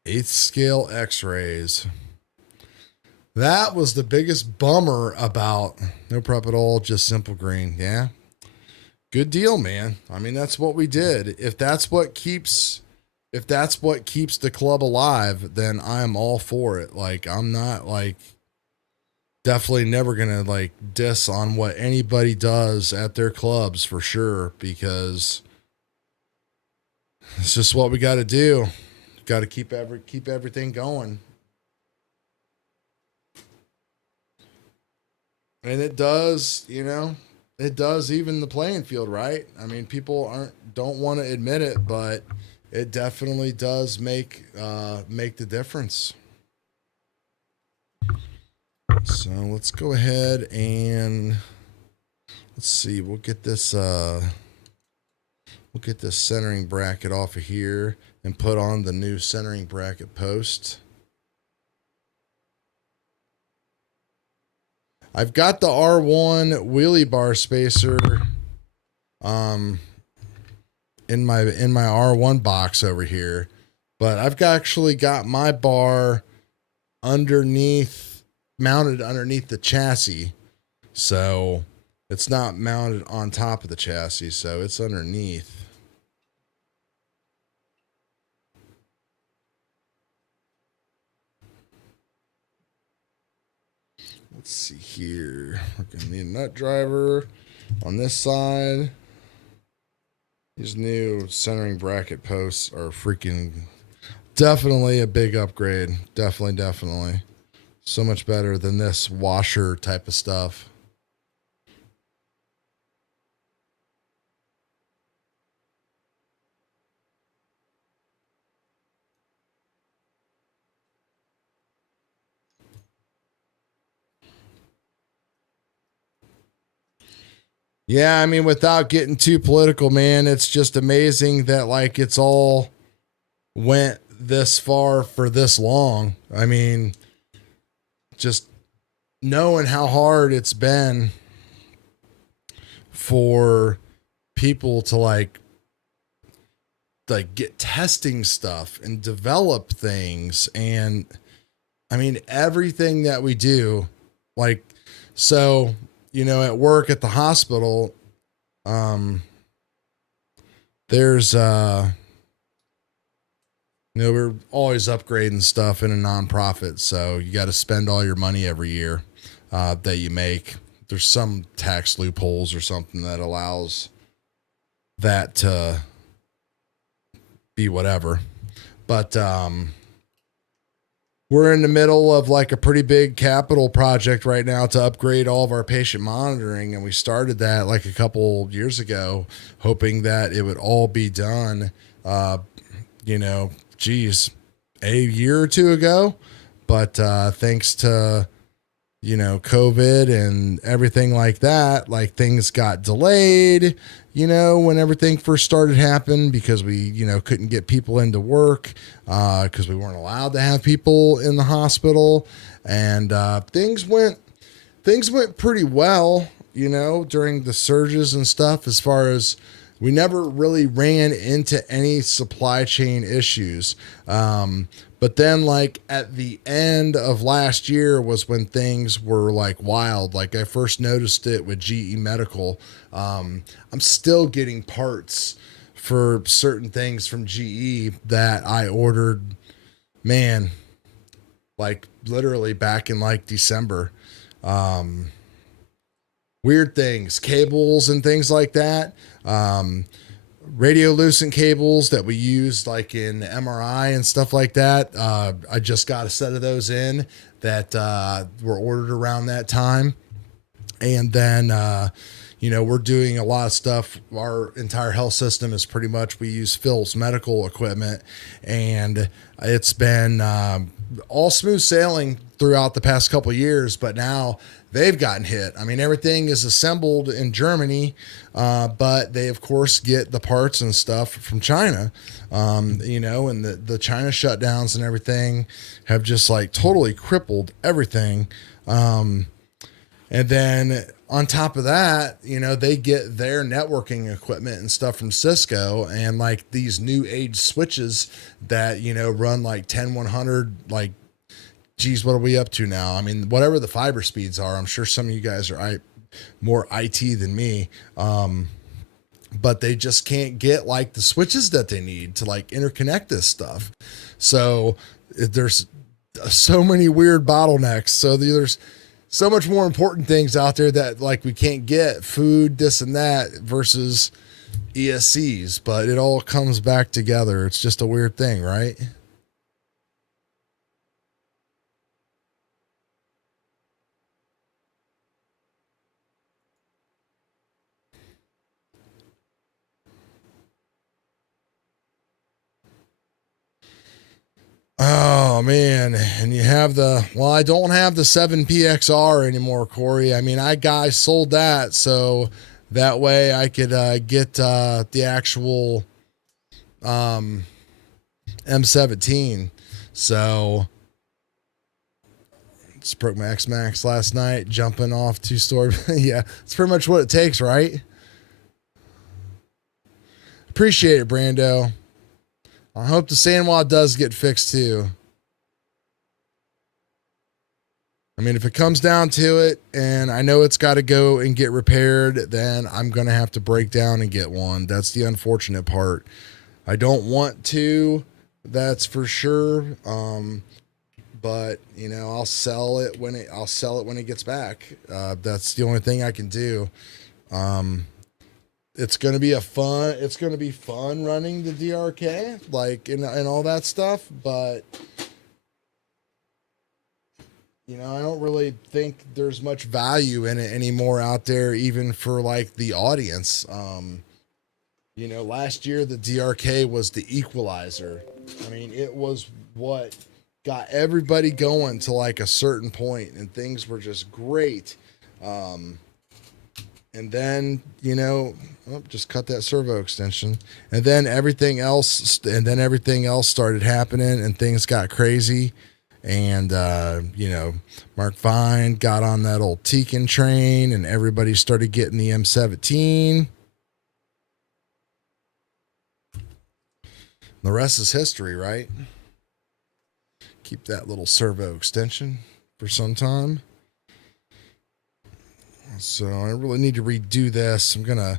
8th scale x-rays. That was the biggest bummer about no prep at all, just simple green. Yeah. Good deal, man. I mean, that's what we did. If that's what keeps the club alive, then I'm all for it. Like, I'm not like, definitely never gonna like diss on what anybody does at their clubs for sure, because it's just what we got to do. Got to keep everything going. And it does, you know, it does even the playing field, right? I mean, people don't want to admit it, but it definitely does make the difference. So let's go ahead and let's see. We'll get this centering bracket off of here and put on the new centering bracket post. I've got the R1 wheelie bar spacer in my R1 box over here, but I've actually got my bar mounted underneath the chassis, so it's not mounted on top of the chassis, so it's underneath. Let's see here. We're gonna need a nut driver on this side. These new centering bracket posts are freaking definitely a big upgrade. Definitely. So much better than this washer type of stuff. Yeah, I mean, without getting too political, man, it's just amazing that like it's all went this far for this long. I mean, just knowing how hard it's been for people to like get testing stuff and develop things. And I mean, everything that we do, like, so, you know, at work at the hospital, there's, you know, we're always upgrading stuff in a nonprofit. So you got to spend all your money every year, that you make. There's some tax loopholes or something that allows that to be whatever. But, we're in the middle of like a pretty big capital project right now to upgrade all of our patient monitoring. And we started that like a couple years ago, hoping that it would all be done, you know, geez, a year or two ago. But thanks to, you know, COVID and everything like that, like things got delayed, you know, when everything first started happening, because we, you know, couldn't get people into work, because we weren't allowed to have people in the hospital. And things went pretty well, you know, during the surges and stuff, as far as we never really ran into any supply chain issues. But then like at the end of last year was when things were like wild. Like I first noticed it with GE Medical. I'm still getting parts for certain things from GE that I ordered, man, like literally back in like December. Weird things, cables and things like that. Radiolucent cables that we use like in MRI and stuff like that. I just got a set of those in that were ordered around that time. And then, you know, we're doing a lot of stuff. Our entire health system is pretty much, we use Phil's medical equipment, and it's been all smooth sailing throughout the past couple of years, but now they've gotten hit. I mean, everything is assembled in Germany, but they of course get the parts and stuff from China, you know, and the China shutdowns and everything have just like totally crippled everything. And then on top of that, you know, they get their networking equipment and stuff from Cisco, and like these new age switches that, you know, run like 10100, like, geez, what are we up to now? I mean, whatever the fiber speeds are, I'm sure some of you guys are more IT than me. But they just can't get like the switches that they need to like interconnect this stuff. So there's so many weird bottlenecks. So there's so much more important things out there that like we can't get, food, this and that, versus ESCs, but it all comes back together. It's just a weird thing, right? Oh man, and you have well, I don't have the 7PXR anymore, Corey. I mean, I sold that so that way I could get the actual M17. So just broke my X-Max last night, jumping off 2-story. Yeah, it's pretty much what it takes, right? Appreciate it, Brando. I hope the sandwad does get fixed too. I mean, if it comes down to it and I know it's got to go and get repaired, then I'm going to have to break down and get one. That's the unfortunate part. I don't want to, that's for sure. But you know, I'll sell it when it gets back. That's the only thing I can do. It's going to be fun running the DRK, like, and all that stuff, but you know, I don't really think there's much value in it anymore out there, even for like the audience. You know, last year the DRK was the equalizer. I mean, it was what got everybody going to like a certain point, and things were just great. And then, you know, just cut that servo extension. And then everything else started happening, and things got crazy. And, you know, Mark Vine got on that old Tekin train, and everybody started getting the M17. The rest is history, right? Keep that little servo extension for some time. So I really need to redo this. I'm going to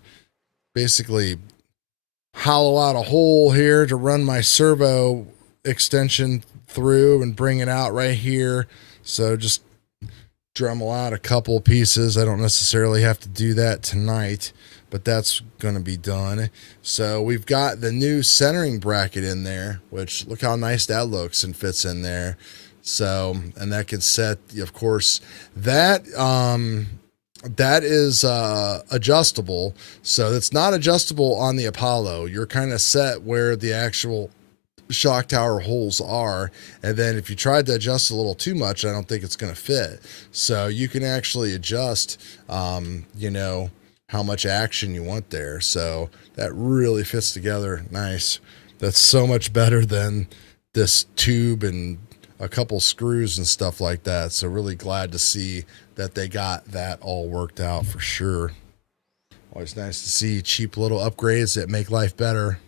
basically hollow out a hole here to run my servo extension through and bring it out right here. So just Dremel out a couple pieces. I don't necessarily have to do that tonight, but that's going to be done. So we've got the new centering bracket in there, which look how nice that looks and fits in there. So, and that can set, of course, that is adjustable. So it's not adjustable on the Apollo. You're kind of set where the actual shock tower holes are, and then if you tried to adjust a little too much, I don't think it's going to fit. So you can actually adjust you know, how much action you want there. So that really fits together nice. That's so much better than this tube and a couple screws and stuff like that. So really glad to see that they got that all worked out for sure. Always nice to see cheap little upgrades that make life better.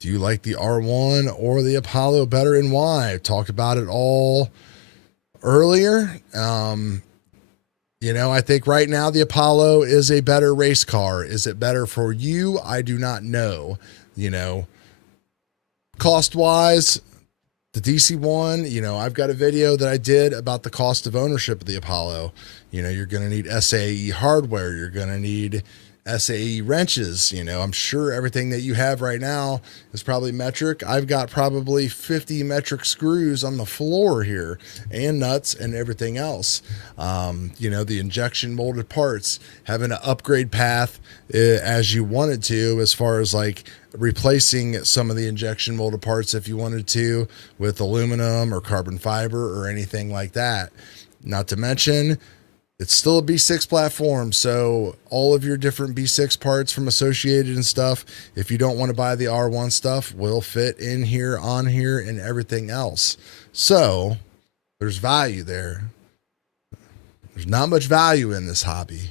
Do you like the R1 or the Apollo better, and why? I talked about it all earlier. You know, I think right now the Apollo is a better race car. Is it better for you? I do not know. You know, cost wise, the DC1, you know, I've got a video that I did about the cost of ownership of the Apollo. You know, you're going to need SAE hardware. You're going to need SAE wrenches. You know, I'm sure everything that you have right now is probably metric. I've got probably 50 metric screws on the floor here, and nuts and everything else. You know, the injection molded parts, having an upgrade path as you wanted to, as far as like replacing some of the injection molded parts if you wanted to with aluminum or carbon fiber or anything like that. Not to mention, it's still a B6 platform, so all of your different B6 parts from Associated and stuff, if you don't want to buy the R1 stuff, will fit in here, on here, and everything else. So there's value there. There's not much value in this hobby.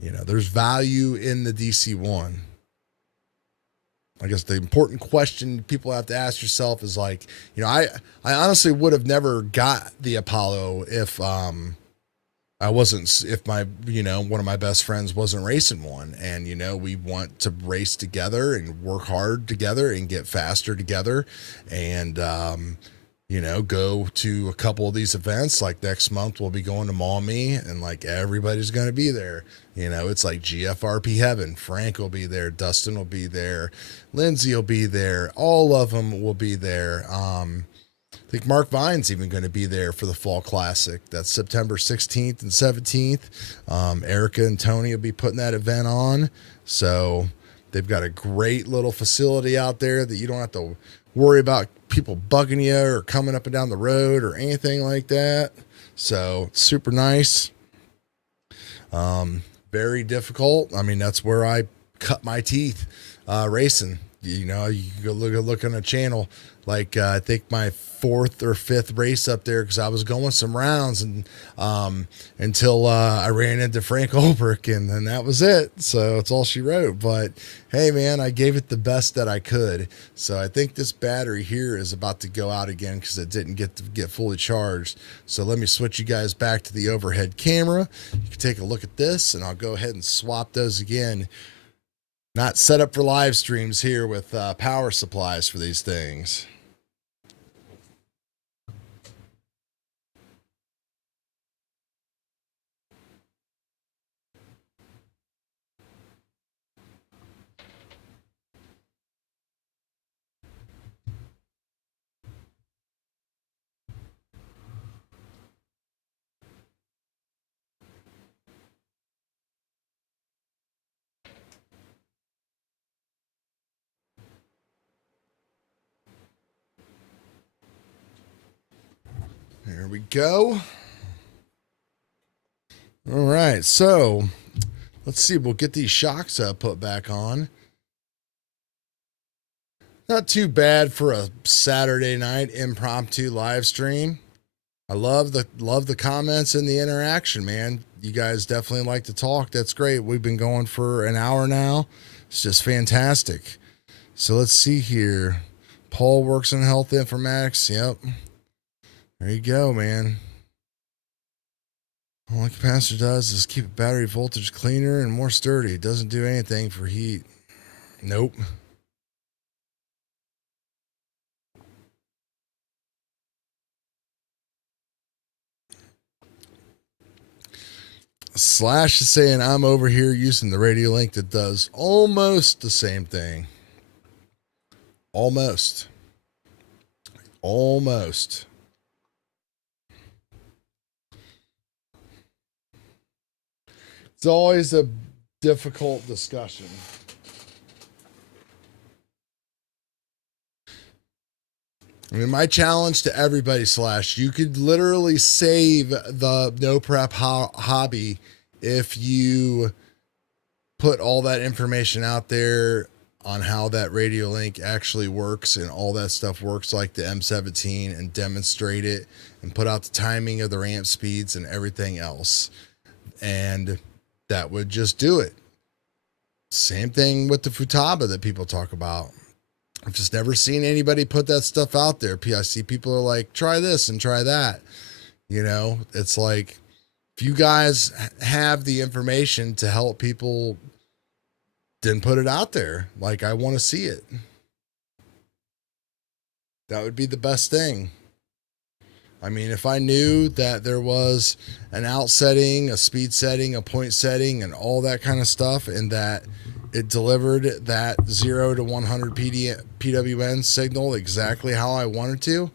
You know, there's value in the DC-1. I guess the important question people have to ask yourself is like, you know, I honestly would have never got the Apollo if if my, you know, one of my best friends wasn't racing one. And, you know, we want to race together and work hard together and get faster together. And, you know, go to a couple of these events. Like next month, we'll be going to Maumee, and like everybody's going to be there. You know, it's like GFRP heaven. Frank will be there. Dustin will be there. Lindsay will be there. All of them will be there. I think Mark Vine's even going to be there for the Fall Classic. That's September 16th and 17th. Erica and Tony will be putting that event on. So they've got a great little facility out there that you don't have to worry about people bugging you or coming up and down the road or anything like that. So it's super nice. Very difficult. I mean, that's where I cut my teeth racing. You know, you can go look on a channel. Like I think my 4th or 5th race up there, because I was going some rounds and until I ran into Frank Ulbrich, and then that was it. So it's all she wrote. But hey, man, I gave it the best that I could. So I think this battery here is about to go out again because it didn't get fully charged. So let me switch you guys back to the overhead camera. You can take a look at this, and I'll go ahead and swap those again. Not set up for live streams here with power supplies for these things. There we go. All right, so let's see. We'll get these shocks put back on. Not too bad for a Saturday night impromptu live stream. I love the comments and the interaction, man. You guys definitely like to talk. That's great. We've been going for an hour now. It's just fantastic. So let's see here. Paul works in health informatics. Yep. There you go, man. All a capacitor does is keep a battery voltage cleaner and more sturdy. It doesn't do anything for heat. Nope. Slash is saying I'm over here using the radio link that does almost the same thing. Almost. It's always a difficult discussion. I mean, my challenge to everybody, Slash, you could literally save the no prep hobby if you put all that information out there on how that radio link actually works and all that stuff works like the M17, and demonstrate it and put out the timing of the ramp speeds and everything else. And that would just do it. Same thing with the Futaba that people talk about. I've just never seen anybody put that stuff out there. I see people are like, try this and try that. You know, it's like, if you guys have the information to help people, then put it out there. Like, I want to see it. That would be the best thing. I mean, if I knew that there was an out setting, a speed setting, a point setting, and all that kind of stuff, and that it delivered that 0 to 100 PWN signal exactly how I wanted to,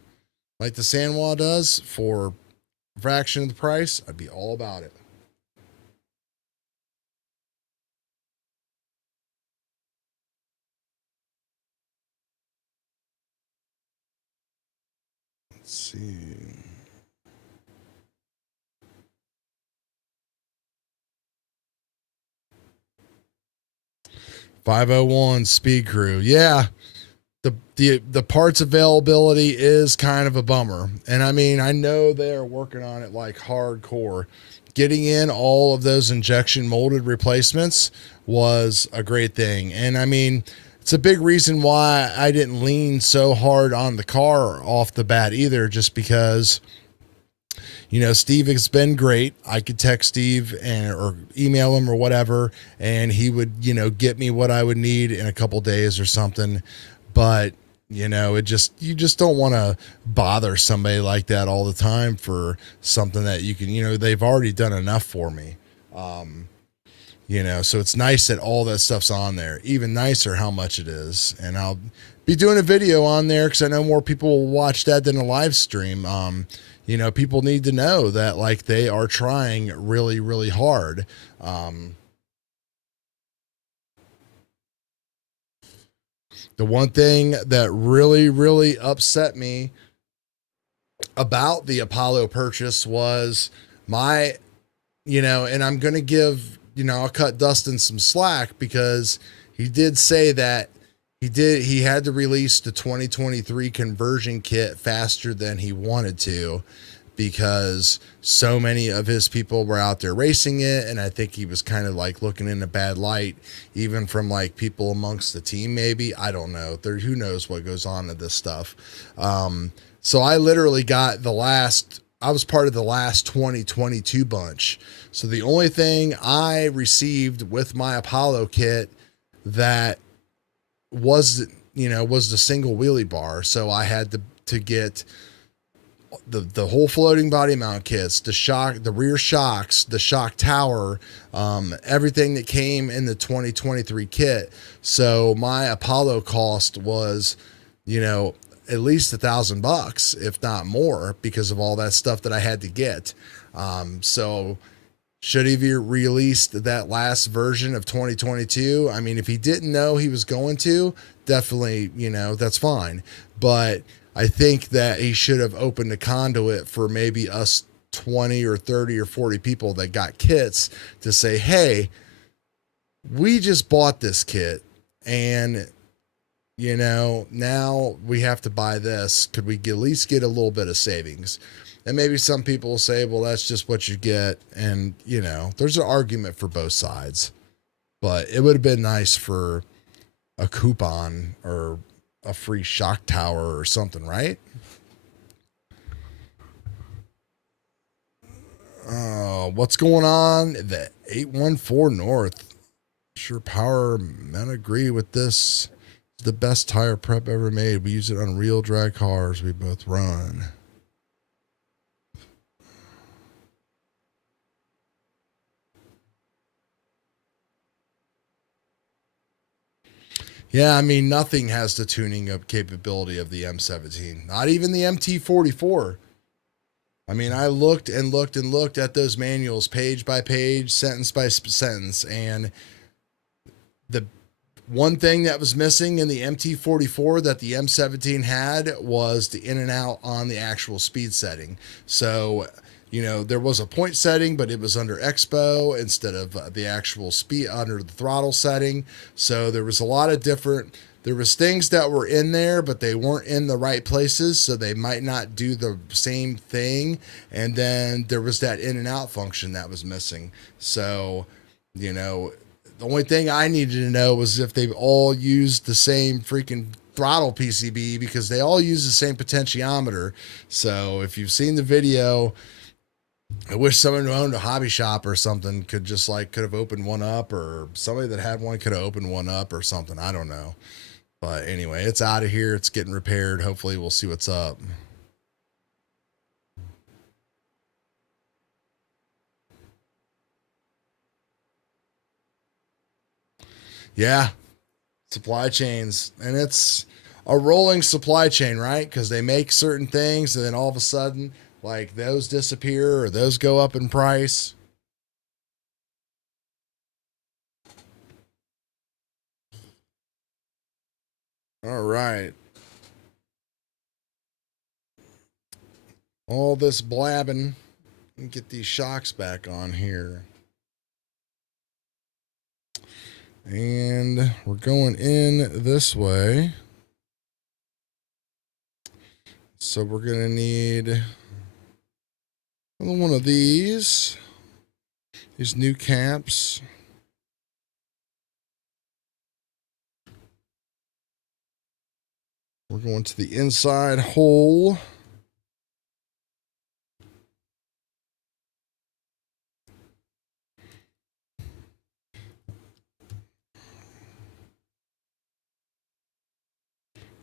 like the Sanwa does, for a fraction of the price, I'd be all about it. Let's see. .501 Speed Crew. Yeah. The parts availability is kind of a bummer. And I mean, I know they're working on it like hardcore getting in all of those injection molded replacements was a great thing. And I mean, it's a big reason why I didn't lean so hard on the car off the bat either, just because, you know, Steve has been great. I could text Steve or email him or whatever, and he would, you know, get me what I would need in a couple days or something. But, you know, you just don't want to bother somebody like that all the time for something that you can, you know, they've already done enough for me. You know, so it's nice that all that stuff's on there. Even nicer how much it is. And I'll be doing a video on there because I know more people will watch that than a live stream. You know, people need to know that, like, they are trying really, really hard. The one thing that really, really upset me about the Apollo purchase was my, you know, and I'm going to give, you know, I'll cut Dustin some slack because he did say that he had to release the 2023 conversion kit faster than he wanted to because so many of his people were out there racing it. And I think he was kind of like looking in a bad light, even from like people amongst the team, maybe. I don't know. Who knows what goes on in this stuff. So I literally got I was part of the last 2022 bunch. So the only thing I received with my Apollo kit that was, you know, was the single wheelie bar. So I had to get the whole floating body mount kits, the rear shocks, the shock tower, everything that came in the 2023 kit. So my Apollo cost was, you know, at least $1,000, if not more, because of all that stuff that I had to get. So should he have released that last version of 2022? I mean, if he didn't know he was going to, definitely, you know, that's fine. But I think that he should have opened a conduit for maybe us 20 or 30 or 40 people that got kits to say, hey, we just bought this kit and, you know, now we have to buy this. Could we at least get a little bit of savings? And maybe some people will say, well, that's just what you get. And, you know, there's an argument for both sides. But it would have been nice for a coupon or a free shock tower or something, right? What's going on? The 814 North. Sure Power men agree with this. It's the best tire prep ever made. We use it on real drag cars we both run. Yeah, I mean, nothing has the tuning up capability of the M17. Not even the MT44. I mean, I looked and looked and looked at those manuals page by page, sentence by sentence, and the one thing that was missing in the MT44 that the M17 had was the in and out on the actual speed setting. So, you know, there was a point setting, but it was under Expo instead of the actual speed under the throttle setting. So there was a lot of there was things that were in there, but they weren't in the right places. So they might not do the same thing. And then there was that in and out function that was missing. So, you know, the only thing I needed to know was if they've all used the same freaking throttle PCB, because they all use the same potentiometer. So if you've seen the video, I wish someone who owned a hobby shop or something could have opened one up, or somebody that had one could have opened one up or something. I don't know. But anyway, it's out of here. It's getting repaired. Hopefully we'll see what's up. Yeah. Supply chains. And it's a rolling supply chain, right? Because they make certain things and then all of a sudden, like, those disappear or those go up in price. All right. All this blabbing. Get these shocks back on here. And we're going in this way. So we're going to need another one of these. these new caps. We're going to the inside hole.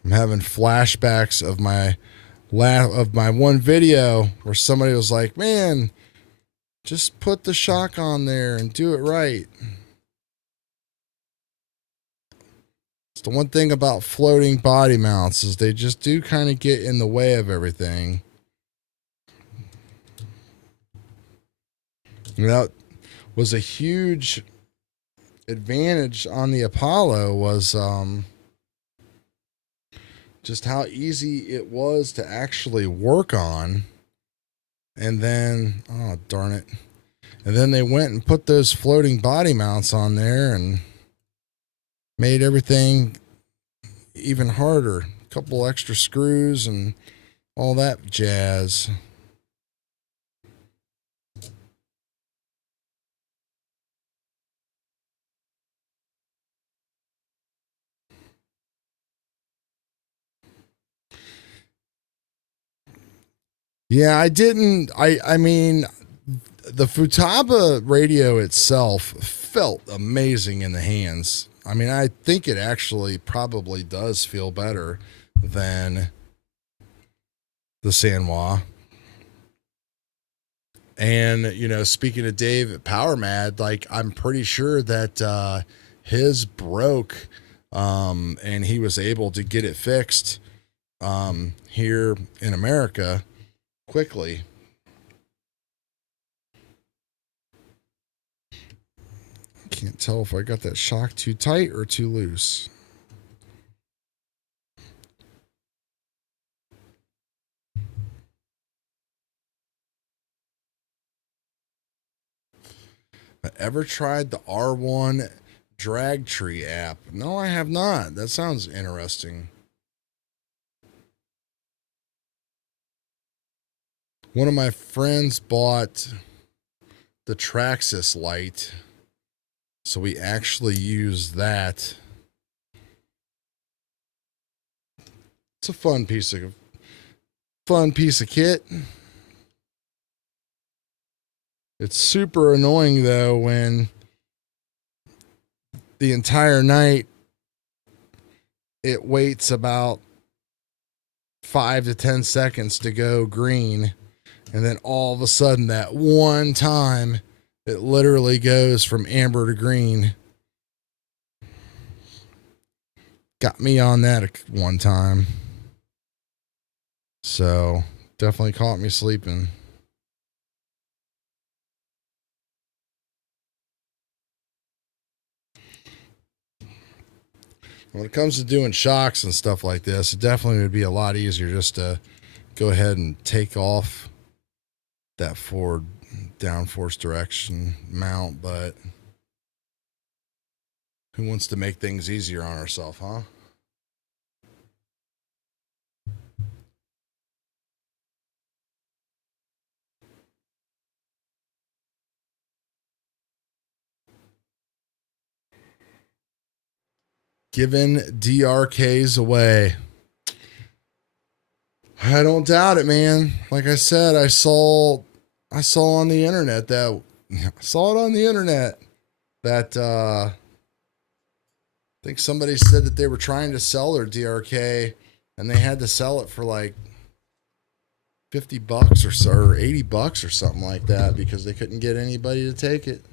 I'm having flashbacks of my one video where somebody was like, "Man, just put the shock on there and do it right." It's the one thing about floating body mounts is they just do kind of get in the way of everything. And that was a huge advantage on the Apollo, was just how easy it was to actually work on. And then, oh darn it, and then they went and put those floating body mounts on there and made everything even harder. A couple extra screws and all that jazz. Yeah, I mean, the Futaba radio itself felt amazing in the hands. I mean, I think it actually probably does feel better than the Sanwa. And, you know, speaking of Dave at Power Mad, like, I'm pretty sure that his broke, and he was able to get it fixed here in America quickly. Can't tell if I got that shock too tight or too loose. Ever tried the R1 drag tree app? No, I have not. That sounds interesting. One of my friends bought the Traxxas light, so we actually use that. It's a fun piece of kit. It's super annoying though when the entire night it waits about 5 to 10 seconds to go green, and then all of a sudden that one time it literally goes from amber to green. Got me on that one time. So definitely caught me sleeping. When it comes to doing shocks and stuff like this, it definitely would be a lot easier just to go ahead and take off that forward downforce direction mount, but who wants to make things easier on ourselves, huh? Giving DRKs away. I don't doubt it, man. Like I said, I saw on the internet that I think somebody said that they were trying to sell their DRK and they had to sell it for like $50 or so, or $80 or something like that, because they couldn't get anybody to take it.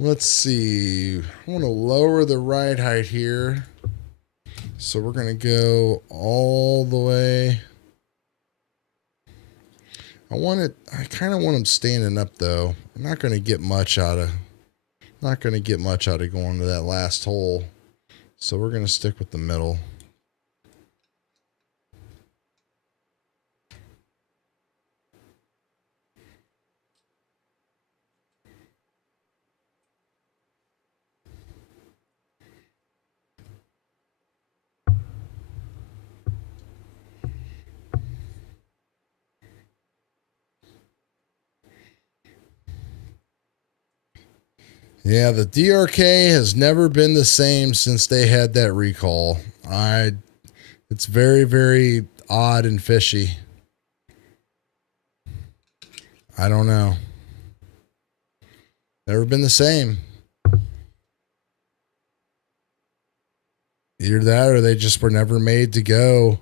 Let's see. I want to lower the ride height here. So we're going to go all the way. I kind of want them standing up though. I'm not going to get much out of going to that last hole. So we're going to stick with the middle. Yeah, the DRK has never been the same since they had that recall. It's very, very odd and fishy. I don't know. Never been the same. Either that or they just were never made to go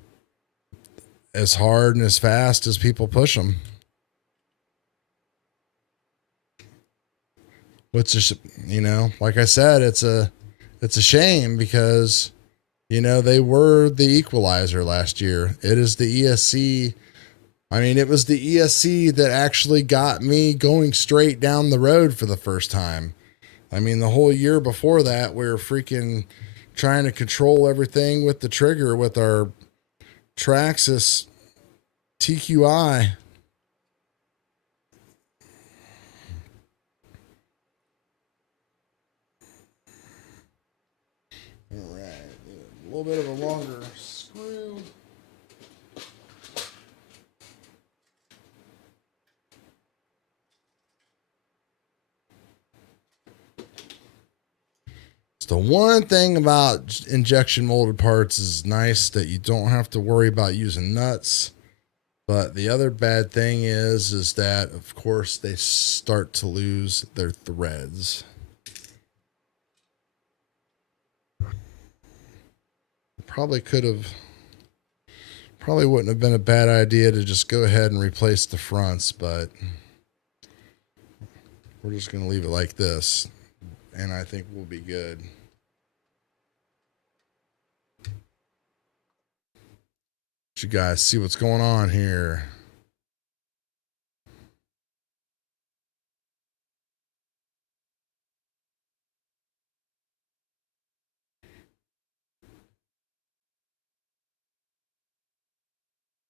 as hard and as fast as people push them. Which is, you know, like I said, it's a shame because, you know, they were the equalizer last year. It is the ESC. I mean, it was the ESC that actually got me going straight down the road for the first time. I mean, the whole year before that, we were freaking trying to control everything with the trigger with our Traxxas TQI. All right, a little bit of a longer screw. It's the one thing about injection molded parts is nice that you don't have to worry about using nuts. But the other bad thing is that, of course, they start to lose their threads. Probably wouldn't have been a bad idea to just go ahead and replace the fronts, but we're just going to leave it like this, and I think we'll be good. Let you guys see what's going on here.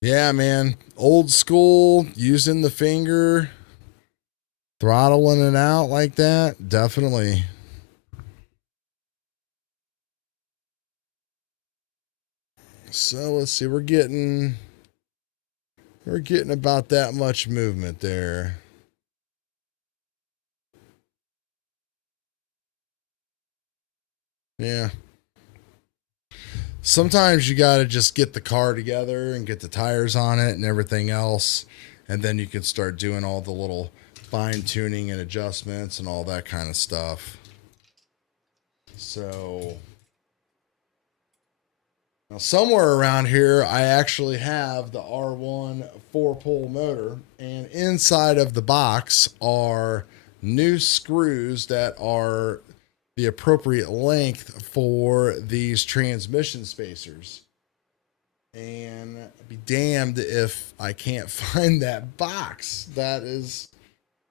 Yeah, man. Old school, using the finger, throttling it out like that. Definitely. So let's see. We're getting about that much movement there. Yeah. Sometimes you got to just get the car together and get the tires on it and everything else. And then you can start doing all the little fine tuning and adjustments and all that kind of stuff. So now somewhere around here, I actually have the R1 4-pole motor, and inside of the box are new screws that are the appropriate length for these transmission spacers. And I'd be damned if I can't find that box. That is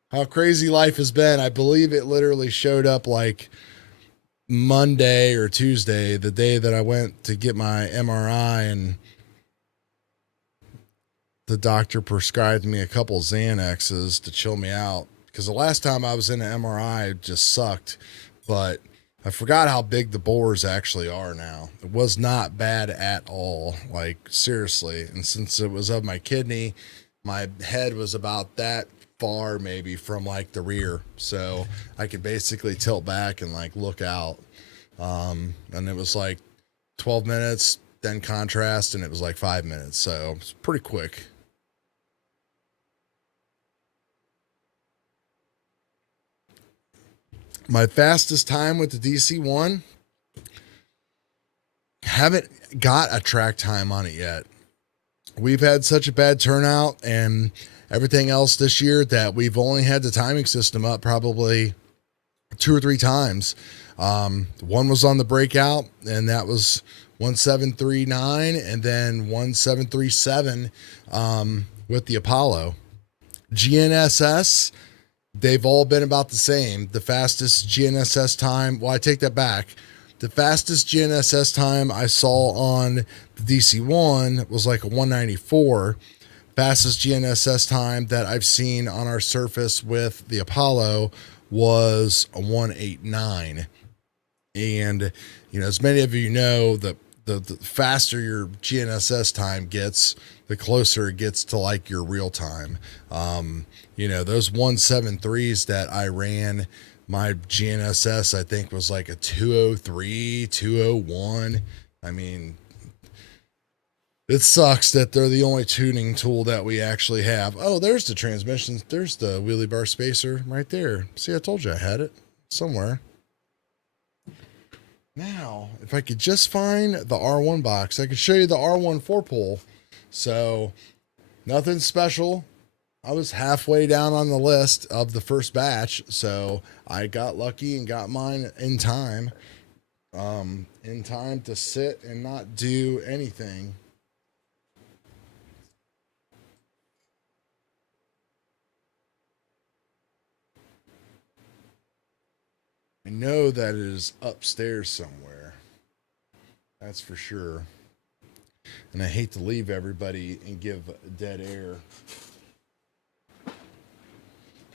how crazy life has been. I believe it literally showed up like Monday or Tuesday, the day that I went to get my MRI, and the doctor prescribed me a couple Xanaxes to chill me out, because the last time I was in an MRI it just sucked. But I forgot how big the bores actually are now. It was not bad at all, like seriously. And since it was of my kidney, my head was about that far maybe from like the rear, so I could basically tilt back and like look out. And it was like 12 minutes, then contrast, and it was like 5 minutes, so it's pretty quick. My fastest time with the DC1, haven't got a track time on it yet. We've had such a bad turnout and everything else this year that we've only had the timing system up probably 2 or 3 times. One was on the breakout, and that was 1739, and then 1737 with the Apollo. GNSS, they've all been about the same. The fastest GNSS time, well, I take that back. The fastest GNSS time I saw on the DC1 was like a 194. Fastest GNSS time that I've seen on our surface with the Apollo was a 189. And, you know, as many of you know, the faster your GNSS time gets, the closer it gets to like your real time. You know, those 173s that I ran My GNSS, I think, was like a 203, 201. I mean, it sucks that they're the only tuning tool that we actually have. Oh, there's the transmissions. There's the wheelie bar spacer right there. See, I told you I had it somewhere. Now, if I could just find the R1 box, I could show you the R1 4-pole. So, nothing special. I was halfway down on the list of the first batch, so I got lucky and got mine in time. In time to sit and not do anything. I know that it is upstairs somewhere. That's for sure. And I hate to leave everybody and give dead air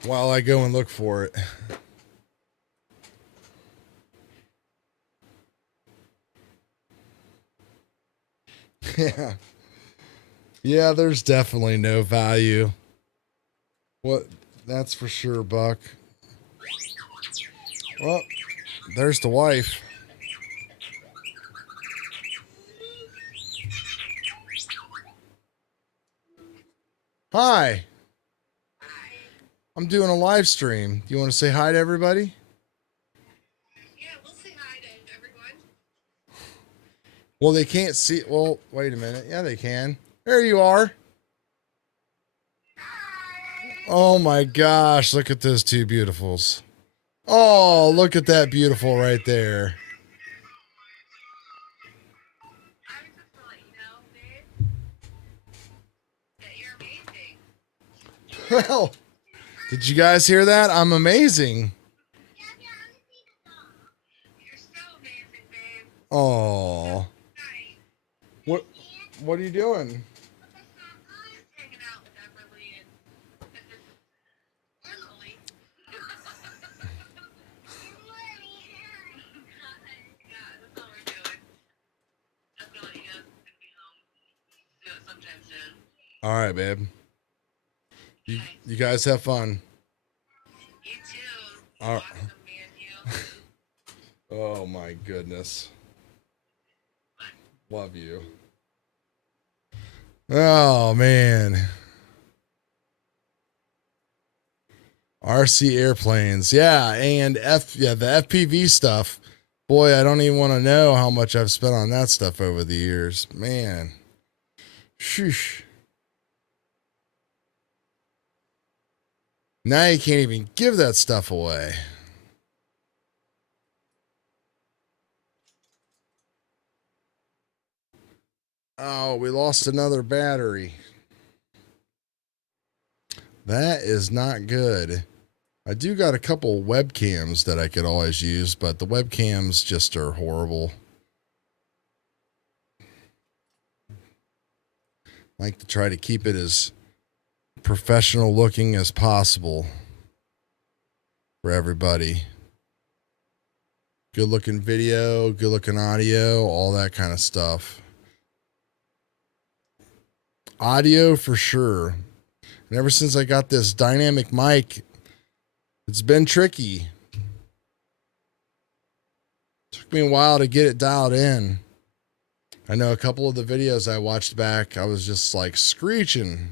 while I go and look for it. Yeah. Yeah, there's definitely no value. What? That's for sure, Buck. Well, there's the wife. Hi. I'm doing a live stream. Do you want to say hi to everybody? Yeah, we'll say hi to everyone. Well, they can't see. Well, wait a minute. Yeah, they can. There you are. Hi. Oh my gosh. Look at those two beautifuls. Oh, look at that beautiful right there. I was just gonna let you know, babe, that you're amazing. Well, did you guys hear that? I'm amazing. You're so amazing, babe. Oh. Nice. What are you doing? Just hanging out with Everly and Emily. Yeah, that's all we're doing. Just gonna let you know it's gonna be home. Do it sometime soon. All right, babe. Nice. You guys have fun. You too. All right. Awesome, me and you. Oh my goodness. Love you. Oh man. RC airplanes. Yeah, and the FPV stuff. Boy, I don't even want to know how much I've spent on that stuff over the years. Man. Sheesh. Now you can't even give that stuff away. Oh, we lost another battery. That is not good. I do got a couple webcams that I could always use, but the webcams just are horrible. I like to try to keep it as professional looking as possible for everybody. Good looking video, good looking audio, all that kind of stuff. Audio for sure. And ever since I got this dynamic mic, it's been tricky. Took me a while to get it dialed in. I know a couple of the videos I watched back, I was just like screeching.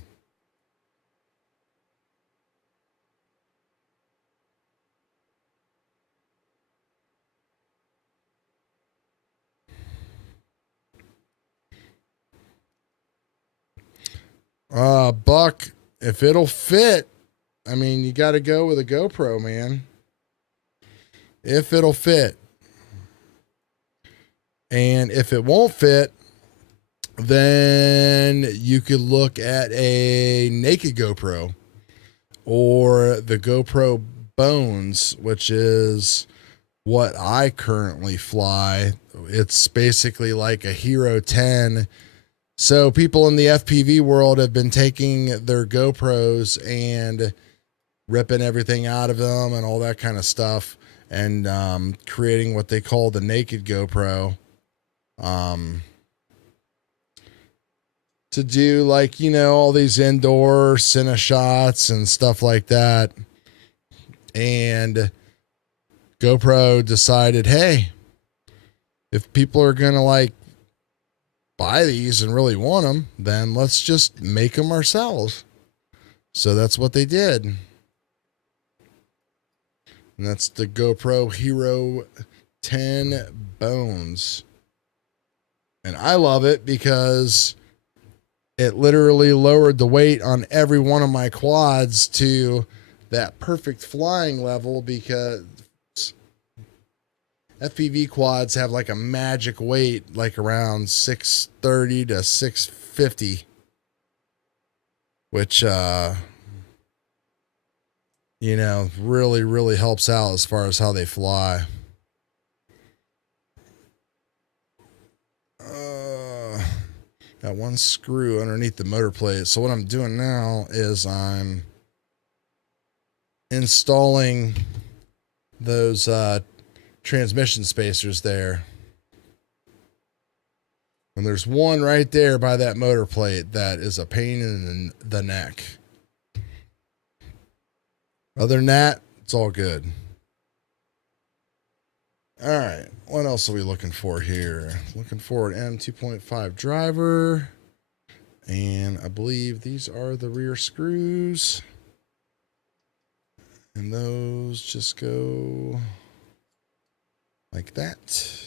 Buck, if it'll fit, I mean, you got to go with a GoPro, man. If it'll fit. And if it won't fit, then you could look at a naked GoPro or the GoPro Bones, which is what I currently fly. It's basically like a Hero 10. So people in the FPV world have been taking their GoPros and ripping everything out of them and all that kind of stuff and creating what they call the naked GoPro. To do like, you know, all these indoor cine shots and stuff like that. And GoPro decided, hey, if people are going to like buy these and really want them, then let's just make them ourselves. So that's what they did. And that's the GoPro Hero 10 Bones. And I love it because it literally lowered the weight on every one of my quads to that perfect flying level, because FPV quads have like a magic weight, like around 630 to 650, which, you know, really helps out as far as how they fly. Got one screw underneath the motor plate. So what I'm doing now is I'm installing those transmission spacers there. And there's one right there by that motor plate that is a pain in the neck. Other than that, it's all good. All right, what else are we looking for here? Looking for an M2.5 driver. And I believe these are the rear screws. And those just go like that.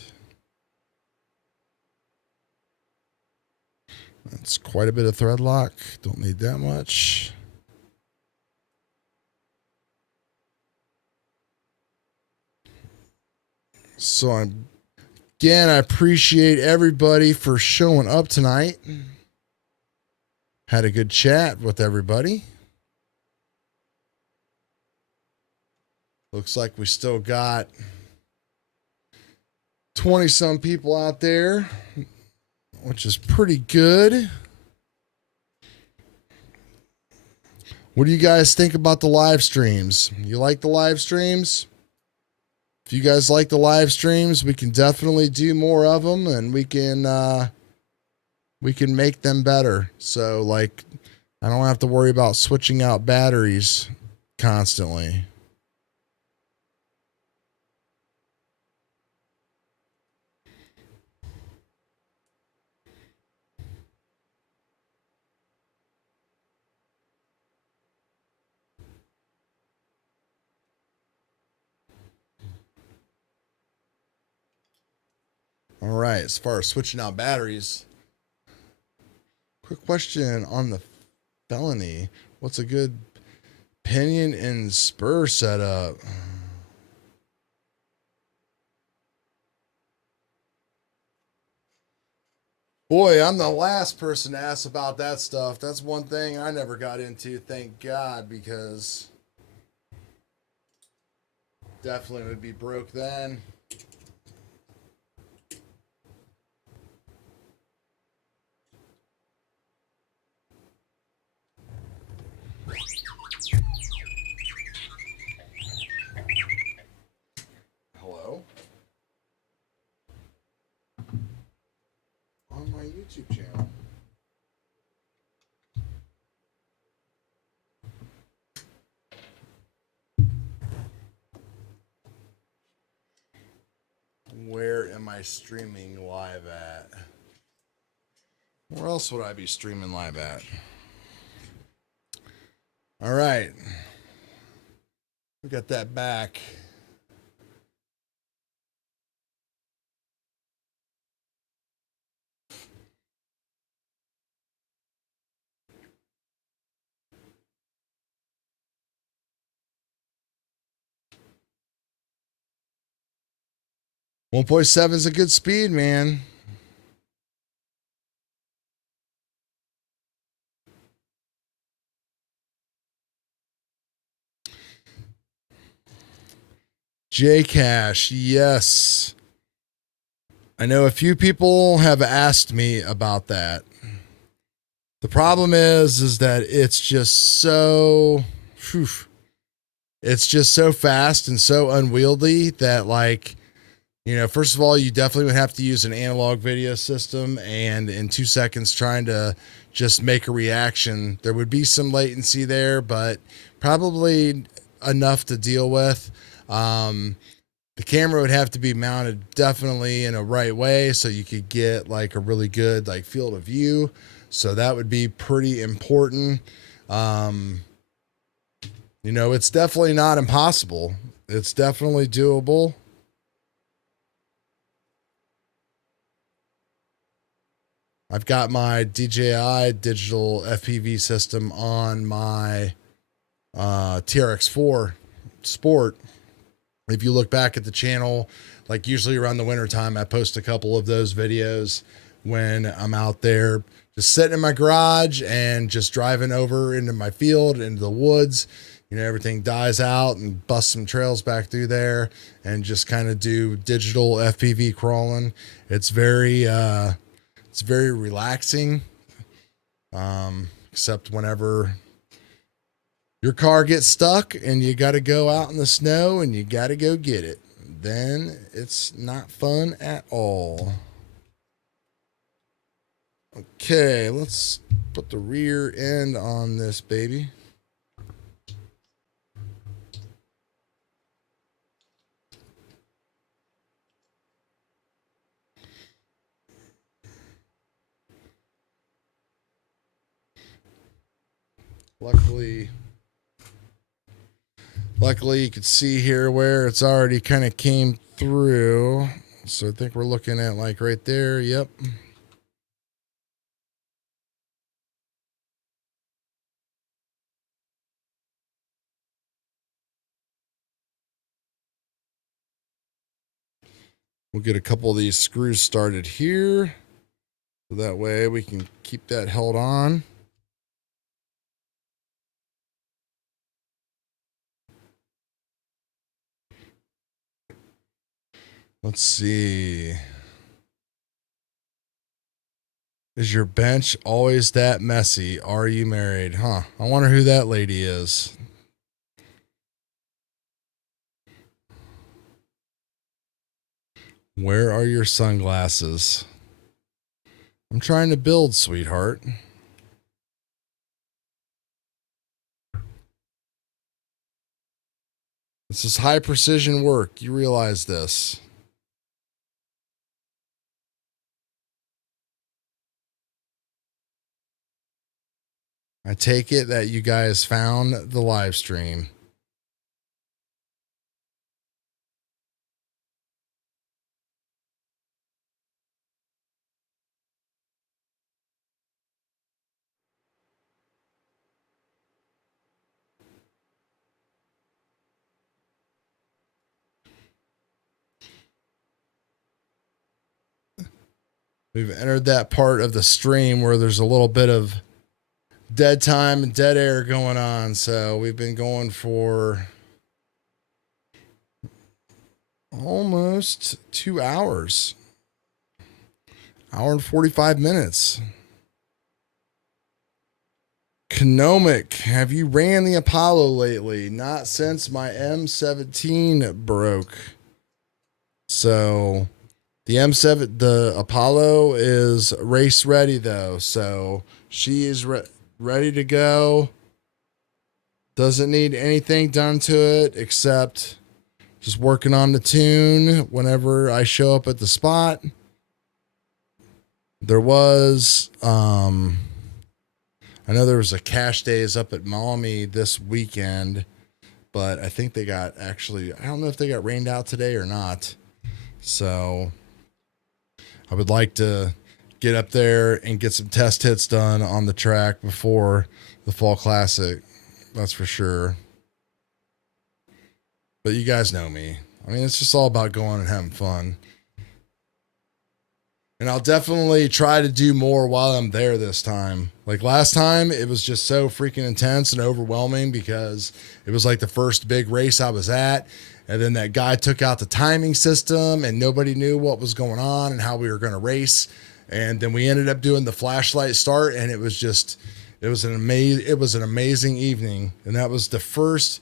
That's quite a bit of thread lock. Don't need that much. So again, I appreciate everybody for showing up tonight. Had a good chat with everybody. Looks like we still got 20 some people out there, which is pretty good. What do you guys think about the live streams? You like the live streams? If you guys like the live streams, we can definitely do more of them, and we can make them better. So like, I don't have to worry about switching out batteries constantly. All right, as far as switching out batteries, quick question on the Felony. What's a good pinion and spur setup? Boy, I'm the last person to ask about that stuff. That's one thing I never got into, thank God, because definitely would be broke then. Hello? On my YouTube channel. Where am I streaming live at? Where else would I be streaming live at? All right. We got that back. .7 is a good speed, man. J-Cash, yes. I know a few people have asked me about that. The problem is that it's just so, it's just so fast and so unwieldy that, like, you know, first of all, you definitely would have to use an analog video system, and in 2 seconds trying to just make a reaction, there would be some latency there, but probably enough to deal with. The camera would have to be mounted definitely in a right way so you could get like a really good like field of view. So that would be pretty important. You know, it's definitely not impossible. It's definitely doable. I've got my DJI digital FPV system on my TRX4 Sport. If you look back at the channel, like usually around the winter time, I post a couple of those videos when I'm out there just sitting in my garage and just driving over into my field, into the woods. You know, everything dies out and bust some trails back through there and just kind of do digital FPV crawling. It's very relaxing. Except whenever your car gets stuck and you got to go out in the snow and you got to go get it, then it's not fun at all. Okay, let's put the rear end on this baby. Luckily you can see here where it's already kind of came through. So I think we're looking at like right there. Yep. We'll get a couple of these screws started here. So that way we can keep that held on. Let's see. Is your bench always that messy? Are you married? Huh. I wonder who that lady is. Where are your sunglasses? I'm trying to build, sweetheart. This is high precision work. You realize this. I take it that you guys found the live stream. We've entered that part of the stream where there's a little bit of dead time and dead air going on. So we've been going for almost 2 hours. Hour and 45 minutes. Economic, have you ran the Apollo lately? Not since my M17 broke. So the Apollo is race ready though. So she is ready to go. Doesn't need anything done to it except just working on the tune whenever I show up at the spot. There was, I know there was a cash days up at Maumee this weekend, but I think they got I don't know if they got rained out today or not. So I would like to get up there and get some test hits done on the track before the Fall Classic. That's for sure. But you guys know me. I mean, it's just all about going and having fun. And I'll definitely try to do more while I'm there this time. Like last time, it was just so freaking intense and overwhelming because it was like the first big race I was at. And then that guy took out the timing system and nobody knew what was going on and how we were going to race. And then we ended up doing the flashlight start, and it was an amazing evening. And that was the first,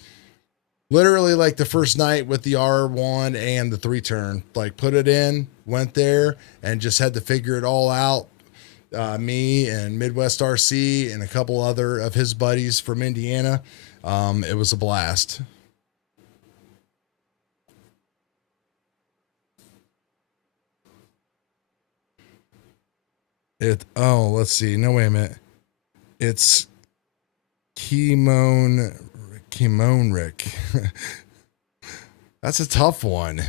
literally like the first night with the R1 and the 3-turn. Like put it in, went there, and just had to figure it all out. Me and Midwest RC and a couple other of his buddies from Indiana. It was a blast. Oh, let's see. No, wait a minute. It's chemonric. That's a tough one.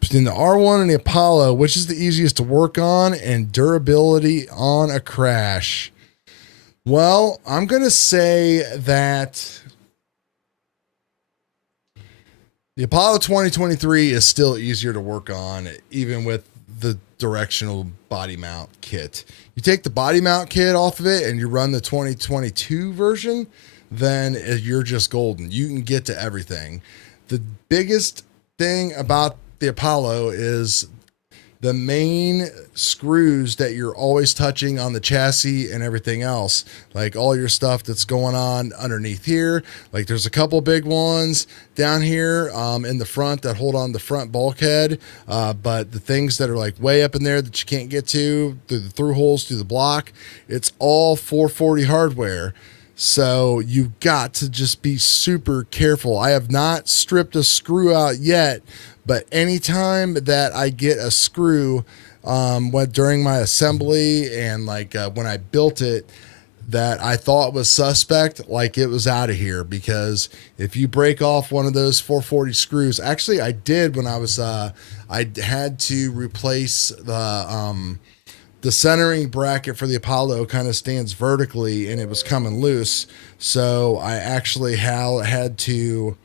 Between the R1 and the Apollo, which is the easiest to work on and durability on a crash? Well, I'm going to say that the Apollo 2023 is still easier to work on, even with the directional body mount kit. You take the body mount kit off of it and you run the 2022 version, then you're just golden. You can get to everything. The biggest thing about the Apollo is the main screws that you're always touching on the chassis and everything else, like all your stuff that's going on underneath here. Like there's a couple big ones down here in the front that hold on the front bulkhead. But the things that are like way up in there that you can't get to through the through holes through the block, it's all 440 hardware. So you've got to just be super careful. I have not stripped a screw out yet, but anytime that I get a screw during my assembly and like when I built it that I thought was suspect, like it was out of here. Because if you break off one of those 440 screws, actually I did when I was I had to replace the centering bracket for the Apollo kind of stands vertically and it was coming loose. So I actually had to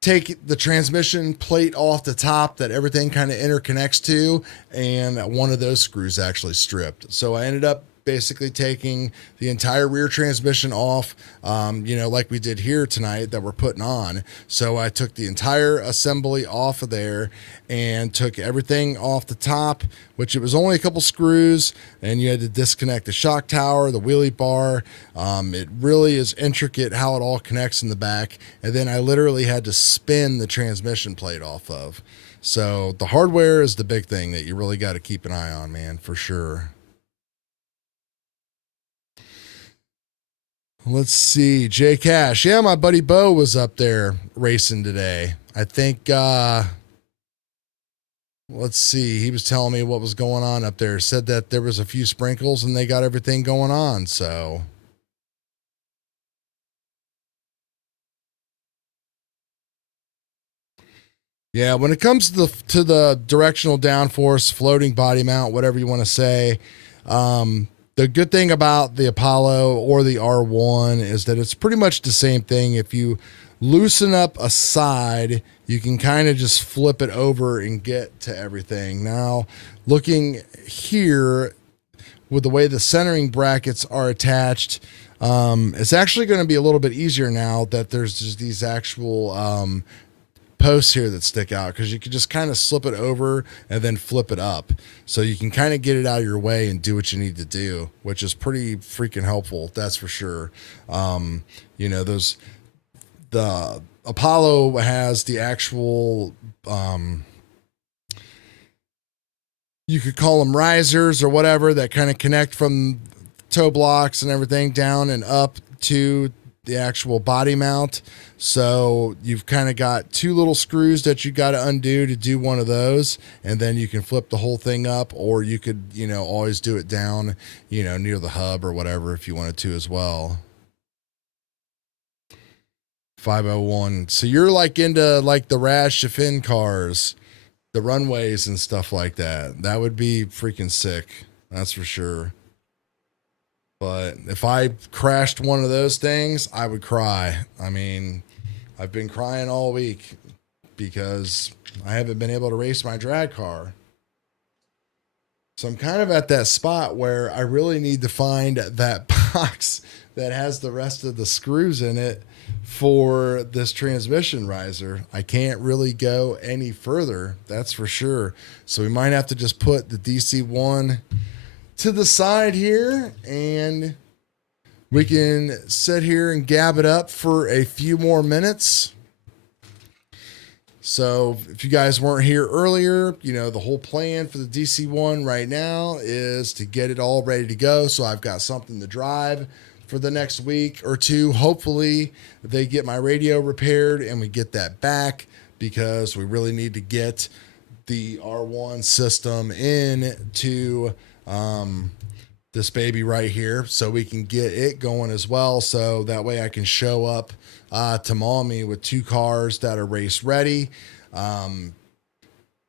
take the transmission plate off the top that everything kind of interconnects to, and one of those screws actually stripped. So I ended up basically taking the entire rear transmission off, like we did here tonight that we're putting on. So I took the entire assembly off of there and took everything off the top, which it was only a couple screws, and you had to disconnect the shock tower, the wheelie bar. It really is intricate how it all connects in the back. And then I literally had to spin the transmission plate off of. So the hardware is the big thing that you really got to keep an eye on, man, for sure. Let's see. Jay Cash. Yeah, my buddy Bo was up there racing today. I think, let's see. He was telling me what was going on up there. Said that there was a few sprinkles and they got everything going on. So. Yeah, when it comes to the directional downforce, floating body mount, whatever you want to say, the good thing about the Apollo or the R1 is that it's pretty much the same thing. If you loosen up a side, you can kind of just flip it over and get to everything. Now, looking here with the way the centering brackets are attached, it's actually going to be a little bit easier now that there's just these actual posts here that stick out, because you can just kind of slip it over and then flip it up, so you can kind of get it out of your way and do what you need to do, which is pretty freaking helpful, that's for sure. The Apollo has the actual you could call them risers or whatever that kind of connect from toe blocks and everything down and up to the actual body mount. So you've kind of got two little screws that you got to undo to do one of those, and then you can flip the whole thing up, or you could, always do it down, near the hub or whatever if you wanted to as well. 501. So you're like into like the Raz Chafin cars, the runways and stuff like that. That would be freaking sick. That's for sure. But if I crashed one of those things, I would cry. I mean, I've been crying all week because I haven't been able to race my drag car. So I'm kind of at that spot where I really need to find that box that has the rest of the screws in it for this transmission riser. I can't really go any further, that's for sure. So we might have to just put the DC-1 to the side here, and we can sit here and gab it up for a few more minutes. So if you guys weren't here earlier, the whole plan for the DC-1 right now is to get it all ready to go. So I've got something to drive for the next week or two. Hopefully they get my radio repaired and we get that back, because we really need to get the R1 system into this baby right here so we can get it going as well. So that way I can show up to Mommy with 2 cars that are race ready.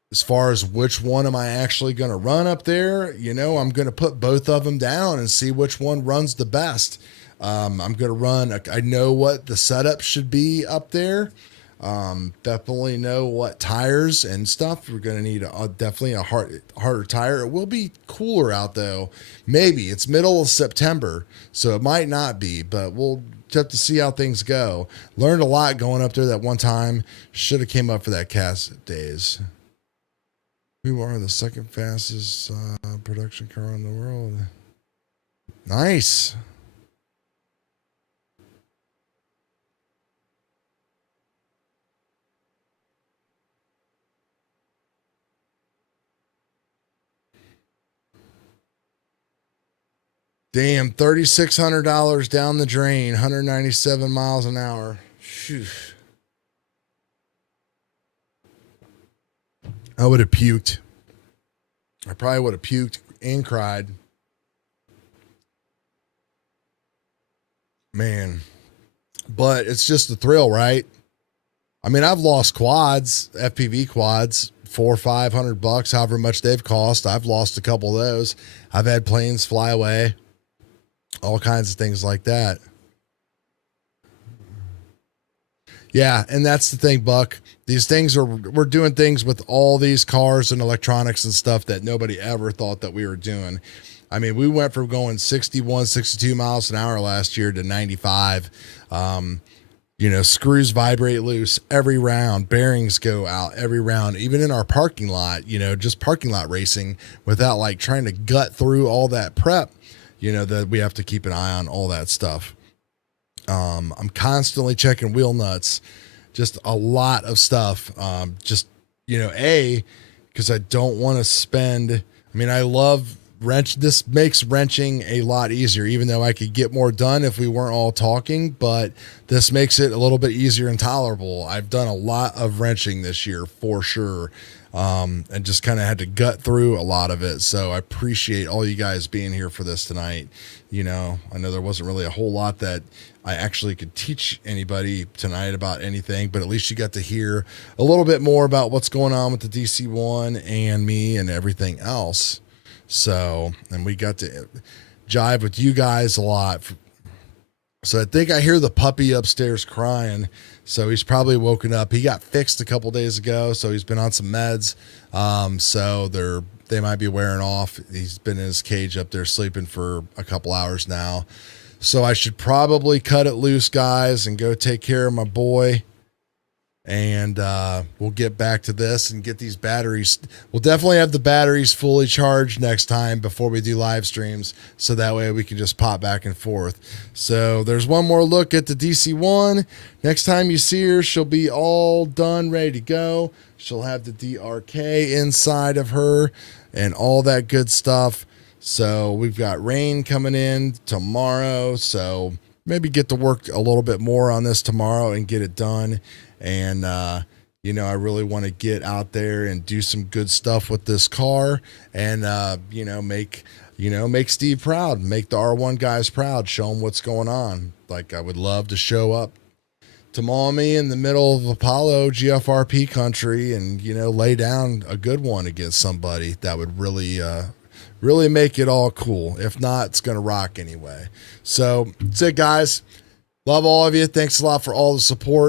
As far as which one am I actually going to run up there, you know, I'm going to put both of them down and see which one runs the best. I'm going to run, I know what the setup should be up there. Definitely know what tires and stuff. We're going to need definitely a harder tire. It will be cooler out though. Maybe it's middle of September, so it might not be, but we'll have to see how things go. Learned a lot going up there that one time. Should have came up for that cast days. We are the second fastest production car in the world. Nice. Damn, $3,600 down the drain, 197 miles an hour. Phew. I would have puked. I probably would have puked and cried. Man. But it's just the thrill, right? I mean, I've lost quads, FPV quads, $400 or $500, however much they've cost. I've lost a couple of those. I've had planes fly away, all kinds of things like that. Yeah, and that's the thing, Buck. These things we're doing things with all these cars and electronics and stuff that nobody ever thought that we were doing. I mean, we went from going 61, 62 miles an hour last year to 95. You know, screws vibrate loose every round, bearings go out every round, even in our parking lot, you know, just parking lot racing without like trying to gut through all that prep, you know, that we have to keep an eye on all that stuff. I'm constantly checking wheel nuts, just a lot of stuff. Just, you know, because I don't want to spend, I mean, I love this makes wrenching a lot easier, even though I could get more done if we weren't all talking, but this makes it a little bit easier and tolerable. I've done a lot of wrenching this year for sure. And just kind of had to gut through a lot of it. So I appreciate all you guys being here for this tonight. You know, I know there wasn't really a whole lot that I actually could teach anybody tonight about anything, but at least you got to hear a little bit more about what's going on with the DC-1 and me and everything else. So, and we got to jive with you guys a lot. So I think I hear the puppy upstairs crying. So he's probably woken up. He got fixed a couple days ago, so he's been on some meds. So they might be wearing off. He's been in his cage up there sleeping for a couple hours now. So I should probably cut it loose, guys, and go take care of my boy. And we'll get back to this and get these batteries. We'll definitely have the batteries fully charged next time before we do live streams, so that way we can just pop back and forth. So there's one more look at the DC-1. Next time you see her, she'll be all done, ready to go. She'll have the DRK inside of her and all that good stuff. So we've got rain coming in tomorrow, so maybe get to work a little bit more on this tomorrow and get it done. And, you know, I really want to get out there and do some good stuff with this car and, you know, make Steve proud, make the R1 guys proud, show them what's going on. Like, I would love to show up to Mommy in the middle of Apollo GFRP country and, you know, lay down a good one against somebody that would really, really make it all cool. If not, it's going to rock anyway. So that's it, guys. Love all of you. Thanks a lot for all the support.